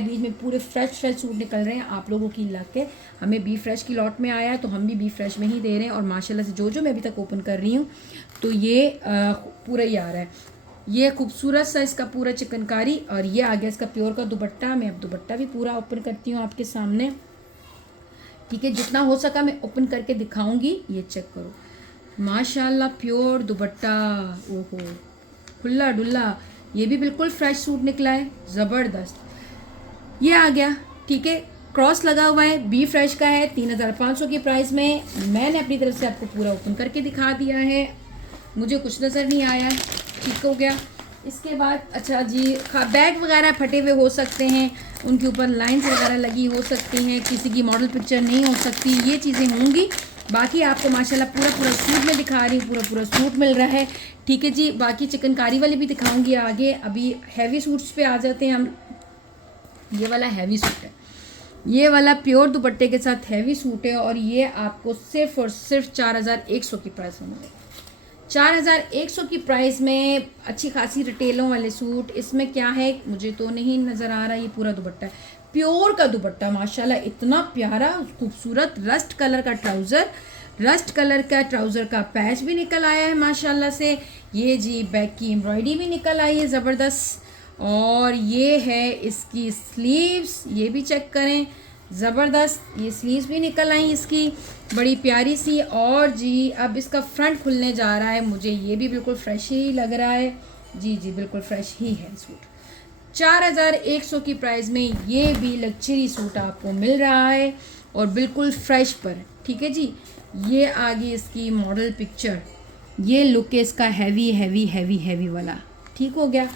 बीच में पूरे फ्रेश सूट निकल रहे हैं आप लोगों की लग के। हमें बी फ्रेश की लॉट में आया है तो हम भी बी फ्रेश में ही दे रहे हैं। और माशाल्लाह से जो मैं अभी तक ओपन कर रही हूँ तो ये पूरा ही आ रहा है। ये खूबसूरत सा इसका पूरा चिकनकारी, और ये आ गया इसका प्योर का दुपट्टा। मैं अब दुपट्टा भी पूरा ओपन करती हूँ आपके सामने, ठीक है, जितना हो सका मैं ओपन करके दिखाऊंगी। ये चेक करो माशाल्लाह प्योर दुपट्टा, ओहो खुल्ला डुल्ला, ये भी बिल्कुल फ्रेश सूट निकला है, ज़बरदस्त। ये आ गया, ठीक है, क्रॉस लगा हुआ है, बी फ्रेश का है, 3500 की प्राइस में। मैंने अपनी तरफ से आपको पूरा ओपन करके दिखा दिया है, मुझे कुछ नज़र नहीं आया, ठीक हो गया। इसके बाद अच्छा जी, बैग वगैरह फटे हुए हो सकते हैं, उनके ऊपर लाइंस वगैरह लगी हो सकती हैं, किसी की मॉडल पिक्चर नहीं हो सकती, ये चीज़ें होंगी। बाकी आपको माशाल्लाह पूरा सूट में दिखा रही हूँ, पूरा सूट मिल रहा है, ठीक है जी। बाकी चिकनकारी वाले भी दिखाऊंगी आगे। अभी हैवी सूट्स पे आ जाते हैं हम। ये वाला हैवी सूट है, ये वाला प्योर दुपट्टे के साथ हैवी सूट है, और ये आपको सिर्फ और सिर्फ 4100 की प्राइस में मिलेगा। 4100 की प्राइस में अच्छी खासी रिटेलों वाले सूट। इसमें क्या है मुझे तो नहीं नज़र आ रहा, ये पूरा दुपट्टा है, प्योर का दुपट्टा माशाल्लाह, इतना प्यारा खूबसूरत रस्ट कलर का ट्राउज़र, रस्ट कलर का ट्राउज़र का पैच भी निकल आया है माशाल्लाह से। ये जी बैक की एम्ब्रॉयडरी भी निकल आई है ज़बरदस्त, और ये है इसकी स्लीव्स, ये भी चेक करें ज़बरदस्त, ये स्लीव्स भी निकल आई इसकी बड़ी प्यारी सी। और जी अब इसका फ्रंट खुलने जा रहा है, मुझे ये भी बिल्कुल फ्रेश ही लग रहा है, जी बिल्कुल फ्रेश ही है सूट। 4100 की प्राइस में ये भी लग्जरी सूट आपको मिल रहा है। और बिल्कुल फ्रेश पर, ठीक है जी। ये आ गई इसकी मॉडल पिक्चर, ये लुक है इसका हैवी हैवी हैवी हैवी वाला, ठीक हो गया।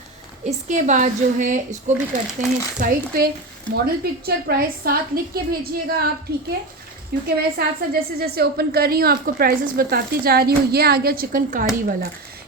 इसके बाद जो है इसको भी करते हैं साइड पे। मॉडल पिक्चर प्राइस साथ लिख के भेजिएगा आप, ठीक है, क्योंकि मैं साथ साथ जैसे जैसे ओपन कर रही हूँ आपको प्राइसेस बताती जा रही हूँ। ये आ गया चिकनकारी वाला,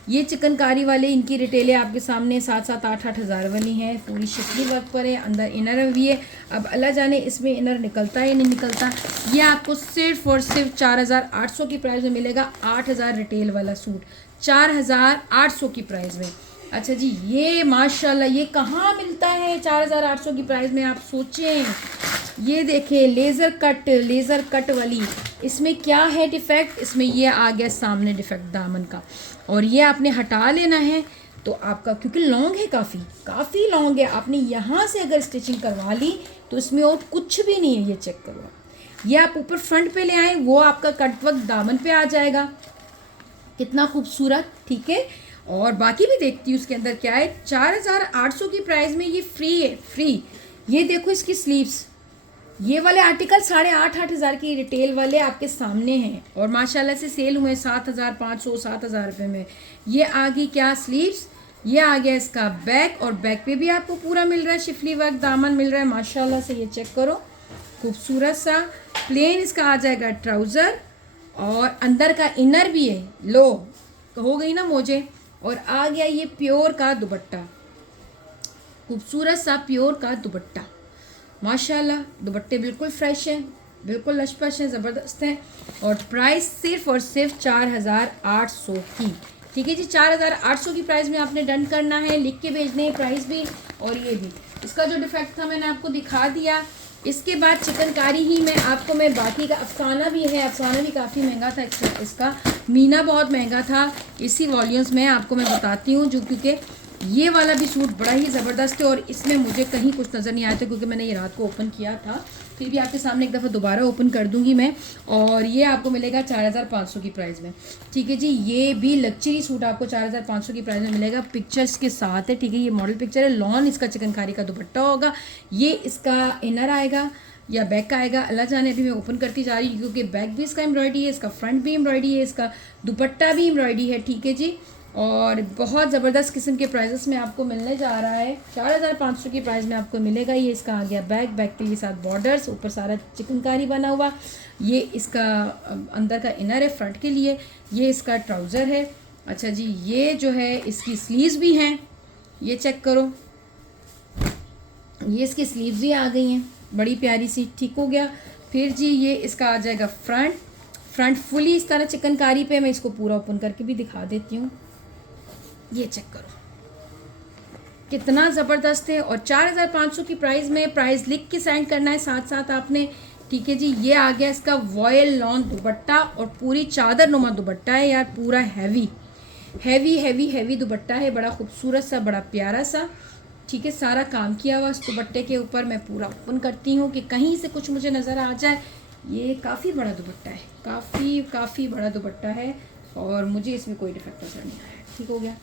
ये चिकनकारी वाले इनकी रिटेलें आपके सामने 7-7 8-8 हज़ार वाली हैं, पूरी शिकली वर्क पर है, अंदर इनर भी है। अब अल्लाह जाने इसमें इनर निकलता है या नहीं निकलता। ये आपको सिर्फ और सिर्फ 4,800 की प्राइस में मिलेगा। 8,000 रिटेल वाला सूट 4,800 की प्राइस में। अच्छा जी, ये माशाल्लाह ये कहाँ मिलता है 4,800 की प्राइस में, आप सोचें। ये देखें लेज़र कट वाली, इसमें क्या है डिफेक्ट, इसमें ये आ गया सामने डिफेक्ट दामन का, और ये आपने हटा लेना है तो आपका, क्योंकि लॉन्ग है, काफ़ी लॉन्ग है, आपने यहाँ से अगर स्टिचिंग करवा ली तो इसमें और कुछ भी नहीं है। ये चेक करो, ये आप ऊपर फ्रंट पे ले आए, वो आपका कट वर्क दामन पे आ जाएगा, कितना खूबसूरत, ठीक है। और बाकी भी देखती हूँ उसके अंदर क्या है। 4,800 की प्राइस में ये फ्री है, फ्री। ये देखो इसकी स्लीव्स, ये वाले आर्टिकल 8,500 हज़ार की रिटेल वाले आपके सामने हैं, और माशाल्लाह से सेल हुए 7,500 7,000 रुपये में। ये आ गई क्या स्लीव्स, ये आ गया इसका बैक, और बैक पे भी आपको पूरा मिल रहा है शिफली वर्क दामन मिल रहा है माशाल्लाह से। ये चेक करो, खूबसूरत सा प्लेन इसका आ जाएगा ट्राउज़र, और अंदर का इनर भी है, लो हो गई ना मोजे। और आ गया ये प्योर का दुपट्टा, खूबसूरत सा प्योर का दुपट्टा माशाल्लाह। दुपट्टे बिल्कुल फ्रेश हैं, बिल्कुल लशपश हैं, ज़बरदस्त हैं, और प्राइस सिर्फ और सिर्फ 4,800 की, ठीक है जी। 4,800 की प्राइस में आपने डन करना है, लिख के भेजने हैं प्राइस भी, और ये भी। इसका जो डिफेक्ट था मैंने आपको दिखा दिया। इसके बाद चिकनकारी ही में आपको मैं बाकी का अफसाना भी है, अफसाना भी काफ़ी महंगा था इसका, मीना बहुत महंगा था। इसी वॉल्यूम्स में आपको मैं बताती हूँ, जो क्योंकि ये वाला भी सूट बड़ा ही ज़बरदस्त है, और इसमें मुझे कहीं कुछ नज़र नहीं आया था क्योंकि मैंने ये रात को ओपन किया था। फिर भी आपके सामने एक दफ़ा दोबारा ओपन कर दूंगी मैं, और ये आपको मिलेगा 4,500 की प्राइस में, ठीक है जी। ये भी लग्जरी सूट आपको 4,500 की प्राइस में मिलेगा, पिक्चर्स के साथ है, ठीक है। ये मॉडल पिक्चर है, लॉन इसका चिकनकारी का दुपट्टा होगा, ये इसका इनर आएगा या बैक का आएगा, अल्लाह जाने। अभी मैं ओपन करती जा रही हूँ क्योंकि बैक भी इसका एम्ब्रॉयडरी है, इसका फ्रंट भी एम्ब्रॉयडरी है, इसका दुपट्टा भी एम्ब्रॉयडरी है, ठीक है जी। और बहुत ज़बरदस्त किस्म के प्राइजेस में आपको मिलने जा रहा है। 4,500 की प्राइस में आपको मिलेगा। ये इसका आ गया बैक के लिए साथ बॉर्डर्स, ऊपर सारा चिकनकारी बना हुआ। ये इसका अंदर का इनर है फ्रंट के लिए, ये इसका ट्राउज़र है। अच्छा जी, ये जो है इसकी स्लीव्स भी हैं, ये चेक करो, ये इसकी स्लीव्स भी आ गई हैं बड़ी प्यारी सी, ठीक हो गया। फिर जी ये इसका आ जाएगा फ्रंट फुली इस तरह चिकनकारी पे। मैं इसको पूरा ओपन करके भी दिखा देती हूँ, ये चेक करो कितना ज़बरदस्त है। और 4,500 की प्राइस में, प्राइस लिख के सेंड करना है साथ साथ आपने, ठीक है जी। ये आ गया इसका वॉयल लॉन दुपट्टा, और पूरी चादर नुमा दुपट्टा है यार, पूरा हैवी हैवी हैवी हैवी दुपट्टा है, बड़ा खूबसूरत सा, बड़ा प्यारा सा, ठीक है। सारा काम किया हुआ इस दुपट्टे के ऊपर। मैं पूरा ओपन करती हूँ कि कहीं से कुछ मुझे नज़र आ जाए। ये काफ़ी बड़ा दुपट्टा है, काफ़ी बड़ा दुपट्टा है, और मुझे इसमें कोई डिफेक्ट नज़र नहीं आया, ठीक हो गया।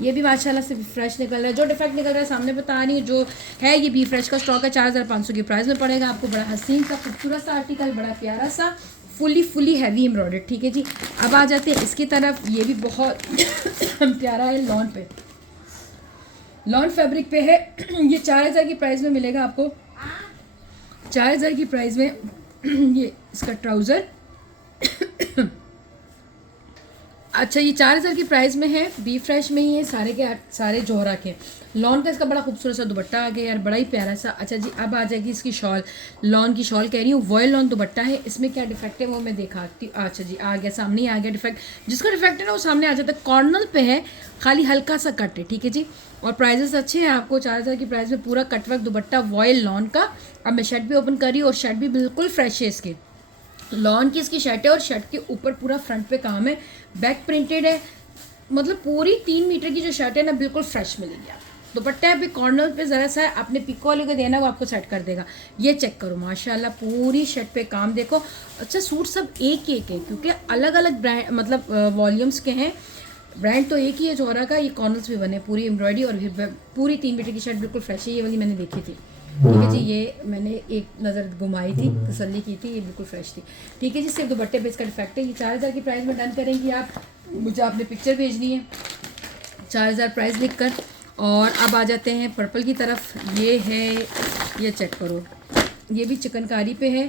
ये भी माशाल्लाह से फ्रेश निकल रहा है, जो डिफेक्ट निकल रहा है सामने बता रही हूँ, जो है ये बी फ्रेश का स्टॉक है। 4,500 की प्राइस में पड़ेगा आपको। बड़ा हसीन सा खूबसूरत सा आर्टिकल, बड़ा प्यारा सा, फुली हैवी एम्ब्रॉयडर्ड, ठीक है जी। अब आ जाते हैं इसकी तरफ। ये भी बहुत प्यारा है, लॉन फैब्रिक पे है। ये 4,000 की प्राइस में मिलेगा आपको। 4,000 की प्राइस में ये इसका ट्राउज़र अच्छा, ये 4,000 की प्राइस में है, बी फ्रेश में ही है, सारे के सारे जोहरा के। लॉन का इसका बड़ा खूबसूरत सा दुपट्टा आ गया यार, बड़ा ही प्यारा सा। अच्छा जी, अब आ जाएगी इसकी शॉल, लॉन की शॉल कह रही हूँ, वॉयल लॉन दुपट्टा है। इसमें क्या डिफेक्ट है वो मैं दिखाती हूँ। अच्छा जी, आ गया, सामने ही आ गया डिफेक्ट। जिसका डिफेक्ट है ना वो सामने आ जाता है, कॉर्नर पे है, खाली हल्का सा कट है, ठीक है जी। और प्राइजेस अच्छे हैं आपको। 4,000 की प्राइस में पूरा कटवर्क दुपट्टा वॉयल लॉन का। अब मैं शर्ट भी ओपन कर रही हूँ, और शर्ट भी बिल्कुल फ्रेश है इसकी, लॉन की इसकी शर्ट है, और शर्ट के ऊपर पूरा फ्रंट पे काम है, बैक प्रिंटेड है, मतलब पूरी 3 मीटर की जो शर्ट है ना बिल्कुल फ्रेश मिलेगी आप। दुपट्टा अभी कॉर्नर पे ज़रा सा अपने पिको वाले को देना, वो आपको सेट कर देगा। ये चेक करो माशाल्लाह, पूरी शर्ट पे काम देखो। अच्छा, सूट सब एक है क्योंकि अलग अलग ब्रांड मतलब वॉल्यूम्स के हैं, ब्रांड तो एक ही है जोहरा का। ये कॉर्नर्स भी बने पूरी एम्ब्रॉयडरी, और फिर पूरी 3 मीटर की शर्ट बिल्कुल फ्रेश है। ये वाली मैंने देखी थी, ठीक है जी, ये मैंने एक नज़र घुमाई थी, तसल्ली की थी, ये बिल्कुल फ्रेश थी। ठीक है जी, सिर्फ दुपट्टे पे इसका डिफेक्ट है। ये 4000 की प्राइस में डन करेंगी आप, मुझे आपने पिक्चर भेजनी है 4000 प्राइस लिख कर। और अब आ जाते हैं पर्पल की तरफ। ये है, ये चेक करो, ये भी चिकनकारी पे है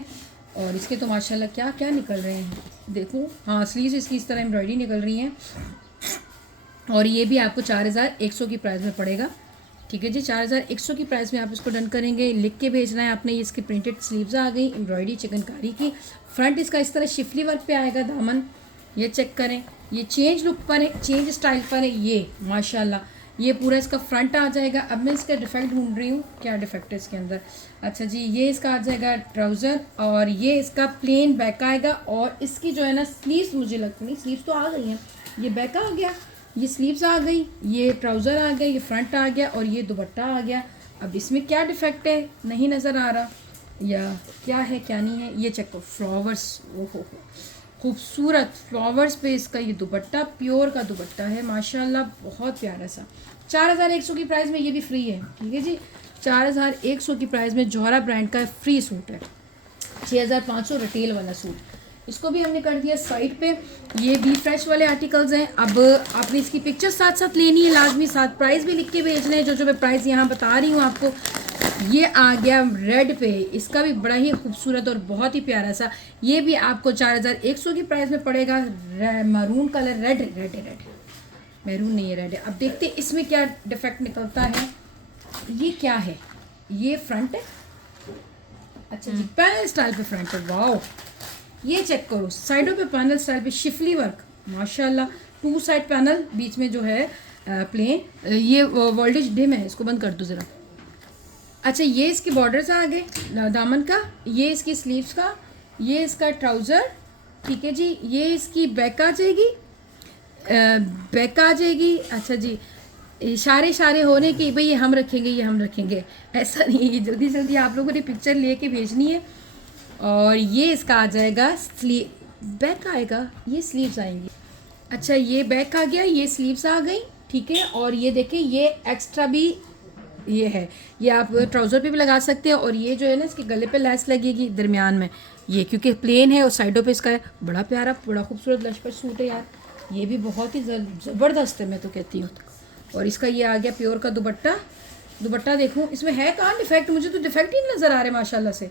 और इसके तो माशाल्लाह क्या क्या निकल रहे हैं, देखो। हाँ, स्लीव्स इसकी इस तरह एम्ब्रॉयडरी निकल रही हैं और ये भी आपको 4100 की प्राइस में पड़ेगा। ठीक है जी, 4100 की प्राइस में आप इसको डन करेंगे। लिख के भेजना है आपने। ये इसकी प्रिंटेड स्लीव्स आ गई एम्ब्रॉयडरी चिकनकारी की। फ्रंट इसका इस तरह शिफली वर्क पे आएगा दामन, ये चेक करें। ये चेंज लुक पर है, चेंज स्टाइल पर है, ये माशाल्लाह ये पूरा इसका फ्रंट आ जाएगा। अब मैं इसका डिफेक्ट ढूंढ रही हूँ, क्या डिफेक्ट है इसके अंदर। अच्छा जी, ये इसका आ जाएगा ट्राउज़र और ये इसका प्लेन बैक आएगा और इसकी जो है ना स्लीव्स, मुझे लगती नहीं, स्लीव्स तो आ गई हैं। ये बैक आ गया, ये स्लीव्स आ गई, ये ट्राउज़र आ गया, ये फ्रंट आ गया और ये दुपट्टा आ गया। अब इसमें क्या डिफेक्ट है नहीं नज़र आ रहा, या क्या है क्या नहीं है, ये चेक करो। फ्लावर्स, ओहो खूबसूरत फ्लावर्स पे इसका ये दुपट्टा, प्योर का दुपट्टा है माशाल्लाह, बहुत प्यारा सा। 4100 की प्राइस में ये भी फ्री है। ठीक है जी, 4100 की प्राइस में जोहरा ब्रांड का फ्री सूट है। 6500 रिटेल वाला सूट, इसको भी हमने कर दिया साइड पे। ये भी फ्रेश वाले आर्टिकल्स हैं। अब आपने इसकी पिक्चर साथ साथ लेनी है लाजमी, साथ प्राइस भी लिख के भेजना है। जो मैं प्राइस यहाँ बता रही हूँ आपको, ये आ गया रेड पे, इसका भी बड़ा ही खूबसूरत और बहुत ही प्यारा सा। ये भी आपको 4100 की प्राइस में पड़ेगा। मरून कलर, रेड मैरून नहीं है, रेड है। अब देखते हैं इसमें क्या डिफेक्ट निकलता है। ये क्या है, ये फ्रंट है। अच्छा जी, पैनल स्टाइल पे फ्रंट है, वाओ। ये चेक करो, साइडों पे पैनल स्टाइल पे शिफली वर्क माशाल्लाह। 2 साइड पैनल, बीच में जो है प्लेन। ये वोल्टेज डिम है, इसको बंद कर दो ज़रा। अच्छा, ये इसके बॉर्डर्स आ गए दामन का, ये इसकी स्लीव्स का, ये इसका ट्राउज़र। ठीक है जी, ये इसकी बैक आ जाएगी, बैक आ जाएगी। अच्छा जी, इशारे होने की भाई ये हम रखेंगे, ये हम रखेंगे, ऐसा नहीं है। जल्दी जल्दी आप लोगों ने पिक्चर लेके भेजनी है। और ये इसका आ जाएगा बैक आएगा, ये स्लीव्स आएंगी। अच्छा, ये बैक आ गया, ये स्लीव्स आ गई। ठीक है, और ये देखें, ये एक्स्ट्रा भी ये है, ये आप ट्राउज़र पे भी लगा सकते हैं। और ये जो है ना, इसके गले पे लैस लगेगी दरमियान में, ये क्योंकि प्लेन है और साइडों पे इसका है। बड़ा प्यारा, बड़ा खूबसूरत लश्कर सूट है यार, ये भी बहुत ही ज़बरदस्त है, मैं तो कहती हूँ। और इसका ये आ गया प्योर का दुपट्टा देखूँ इसमें है कहाँ डिफेक्ट, मुझे तो डिफेक्ट ही नज़र आ रहे माशाल्लाह से।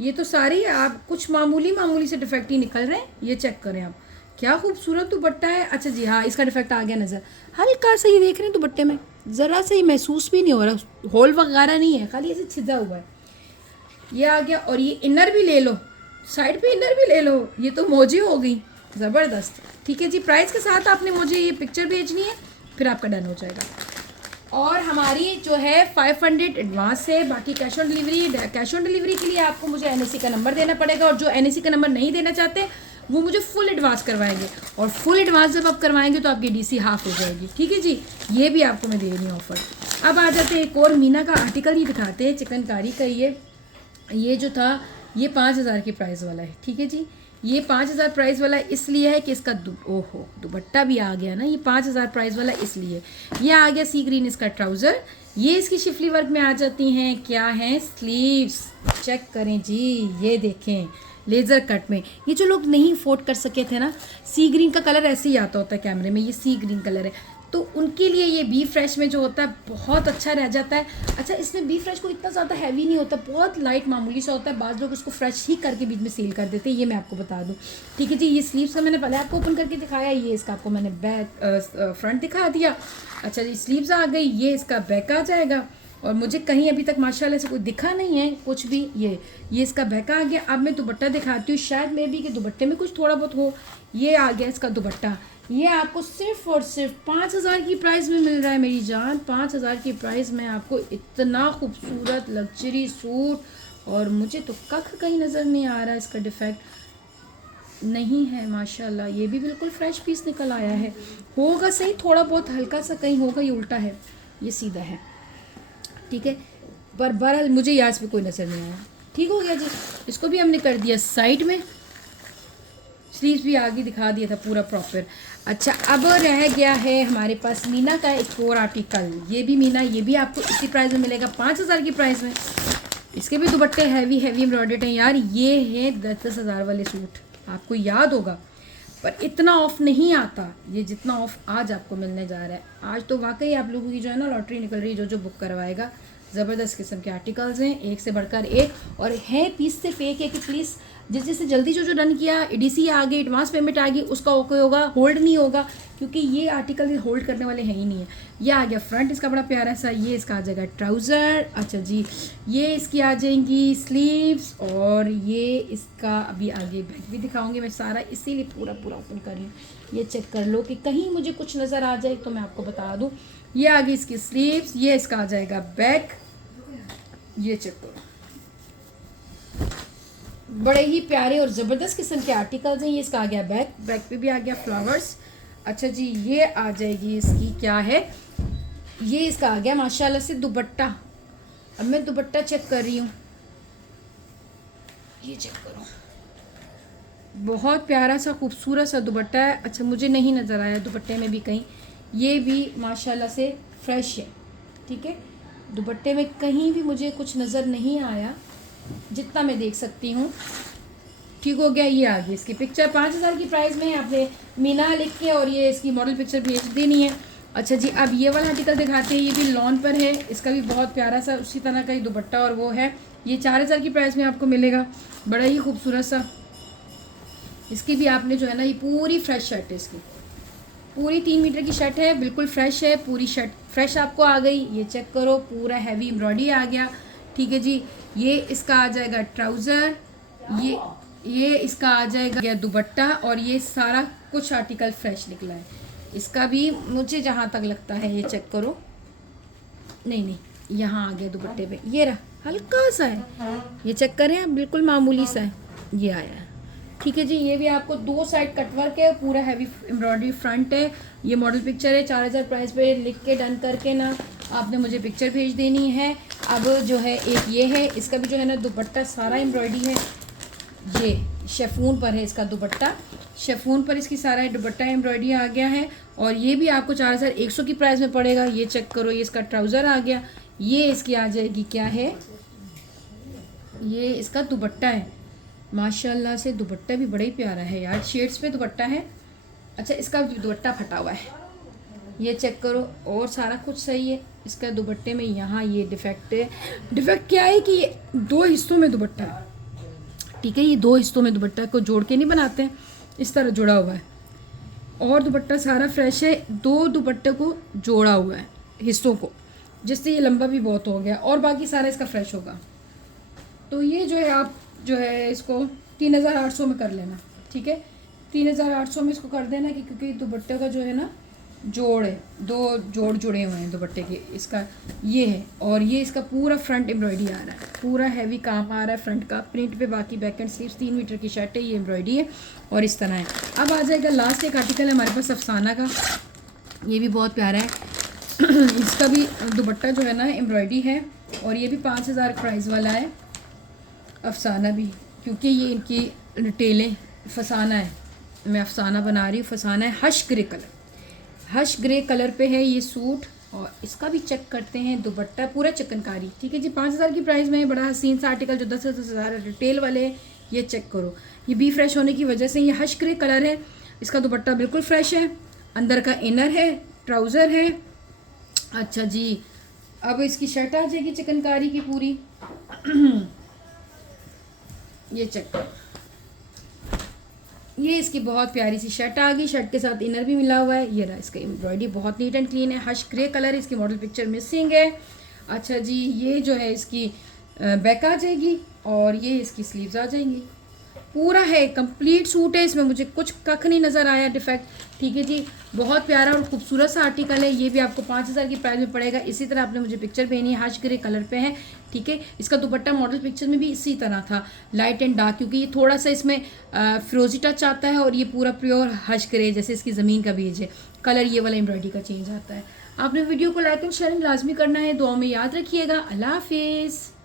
ये तो सारी आप कुछ मामूली से डिफेक्ट ही निकल रहे हैं। ये चेक करें आप, क्या खूबसूरत दुपट्टा है। अच्छा जी हाँ, इसका डिफेक्ट आ गया नज़र, हल्का सा ही देख रहे हैं दुपट्टे में, ज़रा सा ही महसूस भी नहीं हो रहा, होल वगैरह नहीं है, खाली ऐसे छिदा हुआ है। ये आ गया। और ये इनर भी ले लो, साइड पे इनर भी ले लो, ये तो मौजी हो गई, ज़बरदस्त। ठीक है जी, प्राइस के साथ आपने मुझे ये पिक्चर भेजनी है, फिर आपका डन हो जाएगा। और हमारी जो है 500 एडवांस है, बाकी कैश ऑन डिलीवरी के लिए आपको मुझे NIC का नंबर देना पड़ेगा। और जो NIC का नंबर नहीं देना चाहते वो मुझे फुल एडवांस करवाएंगे, और फुल एडवांस जब आप करवाएंगे तो आपकी DC हाफ हो जाएगी। ठीक है जी, ये भी आपको मैं दे रही हूँ ऑफ़र। अब आ जाते हैं एक और मीना का आर्टिकल ही दिखाते हैं, चिकनकारी का। ये जो था ये 5000 की प्राइस वाला है। ठीक है जी, ये 5000 प्राइस वाला इसलिए है कि इसका ओहो दुपट्टा भी आ गया ना, ये 5000 प्राइस वाला इसलिए। ये आ गया सी ग्रीन इसका ट्राउज़र, ये इसकी शिफली वर्क में आ जाती हैं, क्या हैं स्लीव्स, चेक करें जी, ये देखें लेज़र कट में। ये जो लोग नहीं अफोर्ड कर सके थे ना, सी ग्रीन का कलर ऐसे ही आता होता है कैमरे में, ये सी ग्रीन कलर है, तो उनके लिए ये बी फ्रेश में जो होता है बहुत अच्छा रह जाता है। अच्छा, इसमें बी फ्रेश को इतना ज़्यादा हैवी नहीं होता, बहुत लाइट मामूली सा होता है। बाज़ लोग इसको फ्रेश ही करके बीच में सील कर देते हैं, ये मैं आपको बता दूं। ठीक है जी, ये स्लीव्स का मैंने पहले आपको ओपन करके दिखाया, ये इसका आपको मैंने बैक फ्रंट दिखा दिया। अच्छा जी, स्लीव्स आ गई, ये इसका बैक आ जाएगा। और मुझे कहीं अभी तक माशाल्लाह से कोई दिखा नहीं है कुछ भी, ये इसका बैक आ गया। अब मैं दुपट्टा दिखाती हूँ, शायद मे भी कि दुपट्टे में कुछ थोड़ा बहुत हो। ये आ गया इसका दुपट्टा, ये आपको सिर्फ और सिर्फ 5000 की प्राइस में मिल रहा है मेरी जान। 5000 की प्राइस में आपको इतना खूबसूरत लग्जरी सूट, और मुझे तो कख कहीं नज़र नहीं आ रहा, इसका डिफेक्ट नहीं है माशाल्लाह। ये भी बिल्कुल फ्रेश पीस निकल आया है, होगा सही थोड़ा बहुत हल्का सा कहीं होगा, ये उल्टा है, ये सीधा है। ठीक है, पर बहरहाल मुझे यहाँ पे कोई नज़र नहीं आया। ठीक हो गया जी, इसको भी हमने कर दिया साइड में, स्लीव्स भी आगे दिखा दिया था पूरा प्रॉपर। अच्छा, अब रह गया है हमारे पास मीना का एक और आर्टिकल, ये भी मीना, ये भी आपको इसी प्राइस में मिलेगा 5000 की प्राइस में। इसके भी दुपट्टे हैवी हैवी एम्ब्रॉयडर्ड हैं यार। ये है 10-10 हज़ार वाले सूट, आपको याद होगा, पर इतना ऑफ नहीं आता ये जितना ऑफ आज आपको मिलने जा रहा है। आज तो वाकई आप लोगों की जो है ना लॉटरी निकल रही है, जो जो बुक करवाएगा। ज़बरदस्त किस्म के आर्टिकल्स हैं, एक से बढ़कर एक, और है पीस सिर्फ एक है कि प्लीज़ जैसे जल्दी जो डन किया, EDC आ गई, एडवांस पेमेंट आ गई, उसका ओके होगा, होल्ड नहीं होगा, क्योंकि ये आर्टिकल होल्ड करने वाले हैं ही नहीं है। ये आ गया फ्रंट, इसका बड़ा प्यारा सा, ये इसका आ जाएगा ट्राउज़र। अच्छा जी, ये इसकी आ जाएंगी स्लीव्स, और ये इसका अभी आगे बैक भी दिखाऊंगी मैं सारा, इसीलिए पूरा पूरा ओपन कर रही हूँ। ये चेक कर लो कि कहीं मुझे कुछ नज़र आ जाए तो मैं आपको बता दूँ। ये आ गई इसकी स्लीव्स, ये इसका आ जाएगा बैक, ये चेक करो, बड़े ही प्यारे और ज़बरदस्त किस्म के आर्टिकल्स हैं। ये इसका आ गया बैक, बैक पे भी आ गया फ्लावर्स। अच्छा जी, ये आ जाएगी इसकी क्या है, ये इसका आ गया माशाल्लाह से दुपट्टा। अब मैं दुपट्टा चेक कर रही हूँ, ये चेक करो, बहुत प्यारा सा खूबसूरत सा दुपट्टा है। अच्छा, मुझे नहीं नज़र आया दुपट्टे में भी कहीं, ये भी माशाल्लाह से फ्रेश है, ठीक है। दुपट्टे में कहीं भी मुझे कुछ नज़र नहीं आया जितना मैं देख सकती हूँ, ठीक हो गया। ये आ गई इसकी पिक्चर, 5000 की प्राइस में आपने मीना लिख के और ये इसकी मॉडल पिक्चर भेज देनी है। अच्छा जी, अब ये वाला आर्टिकल दिखाते हैं, ये भी लॉन पर है, इसका भी बहुत प्यारा सा उसी तरह का ही दुपट्टा और वो है। ये 4000 की प्राइस में आपको मिलेगा, बड़ा ही खूबसूरत सा। इसकी भी आपने जो है ना, ये पूरी फ्रेश शर्ट है, इसकी पूरी 3 मीटर की शर्ट है, बिल्कुल फ्रेश है, पूरी शर्ट फ्रेश आपको आ गई। ये चेक करो, पूरा हैवी एम्ब्रॉयडरी आ गया, ठीक है जी। ये इसका आ जाएगा ट्राउज़र, ये इसका आ जाएगा दुपट्टा, और ये सारा कुछ आर्टिकल फ्रेश निकला है। इसका भी मुझे जहाँ तक लगता है, ये चेक करो, नहीं यहाँ आ गया दुपट्टे पे, ये रहा हल्का सा है, ये चेक करें आप, बिल्कुल मामूली सा है, ये आया है, ठीक है जी। ये भी आपको 2 साइड कटवर्क है, पूरा हैवी एम्ब्रॉयडरी फ्रंट है। ये मॉडल पिक्चर है, 4000 प्राइस पे लिख के डन करके ना आपने मुझे पिक्चर भेज देनी है। अब जो है एक ये है, इसका भी जो है ना दुपट्टा सारा एम्ब्रॉयडरी है, ये शेफून पर है इसका दुपट्टा, शेफून पर इसकी सारा दुपट्टा एम्ब्रॉयडरी आ गया है, और ये भी आपको 4100 की प्राइस में पड़ेगा। ये चेक करो, ये इसका ट्राउज़र आ गया, ये इसकी आ जाएगी क्या है, ये इसका दुपट्टा है। माशाल्लाह से दुपट्टा भी बड़ा ही प्यारा है यार, शेड्स पे दुपट्टा है। अच्छा, इसका दुपट्टा फटा हुआ है, ये चेक करो, और सारा कुछ सही है। इसका दुपट्टे में यहाँ ये डिफेक्ट है, डिफेक्ट क्या है कि ये 2 हिस्सों में दुपट्टा है, ठीक है। ये 2 हिस्सों में दुपट्टा को जोड़ के नहीं बनाते हैं, इस तरह जुड़ा हुआ है, और दुपट्टा सारा फ्रेश है, 2 दुपट्टे को जोड़ा हुआ है हिस्सों को, जिससे ये लंबा भी बहुत हो गया, और बाकी सारा इसका फ्रेश होगा। तो ये जो है आप जो है इसको 3800 में कर लेना, ठीक है। 3800 में इसको कर देना, कि क्योंकि दुपट्टे का जो है ना जोड़ है, 2 जोड़ जुड़े हुए हैं दुपट्टे के, इसका ये है, और ये इसका पूरा फ्रंट एम्ब्रॉयडरी आ रहा है, पूरा हैवी काम आ रहा है फ्रंट का प्रिंट पे। बाकी बैक एंड स्लीव्स 3 मीटर की शर्ट है, ये एम्ब्रॉयडरी है, और इस तरह है। अब आ जाएगा लास्ट एक आर्टिकल है हमारे पास अफसाना का, ये भी बहुत प्यारा है। इसका भी दुपट्टा जो है ना एम्ब्रॉयडरी है, और ये भी 5000 प्राइस वाला है। अफसाना भी, क्योंकि ये इनकी रिटेलें फसाना है, मैं अफसाना बना रही हूँ, फसाना है hush grey colour, hush grey colour पे है ये सूट, और इसका भी चेक करते हैं दुपट्टा पूरा चिकनकारी, ठीक है जी। 5000 की प्राइस में बड़ा हसीन सा आर्टिकल जो 10,000 रिटेल वाले हैं, ये चेक करो। ये भी फ्रेश होने की वजह से ये हश ग्रे कलर है, इसका दुपट्टा बिल्कुल फ्रेश है, अंदर का इनर है, ट्राउज़र है। अच्छा जी, अब इसकी शर्ट आ जाएगी चिकनकारी की पूरी। ये चेक करो, ये इसकी बहुत प्यारी सी शर्ट आ गई, शर्ट के साथ इनर भी मिला हुआ है। ये रहा इसका एम्ब्रॉयडरी, बहुत नीट एंड क्लीन है, हश ग्रे कलर है, इसकी मॉडल पिक्चर मिसिंग है। अच्छा जी, ये जो है इसकी बैक आ जाएगी, और ये इसकी स्लीव्स आ जाएंगी, पूरा है कंप्लीट सूट है, इसमें मुझे कुछ कख नहीं नज़र आया डिफेक्ट, ठीक है जी। बहुत प्यारा और खूबसूरत सा आर्टिकल है, ये भी आपको 5000 की प्राइस में पड़ेगा। इसी तरह आपने मुझे पिक्चर भेजी है, हश ग्रे कलर पे है, ठीक है। इसका दुपट्टा मॉडल पिक्चर में भी इसी तरह था, लाइट एंड डार्क, क्योंकि ये थोड़ा सा इसमें फिरोजी टच आता है, और ये पूरा प्योर हश ग्रे जैसे इसकी ज़मीन का बीज है, कलर ये वाला एम्ब्रॉयडरी का चेंज आता है। आपने वीडियो को लाइक एंड शेयरिंग लाजमी करना है, दुआ में याद रखिएगा। अल्लाह हाफिज़।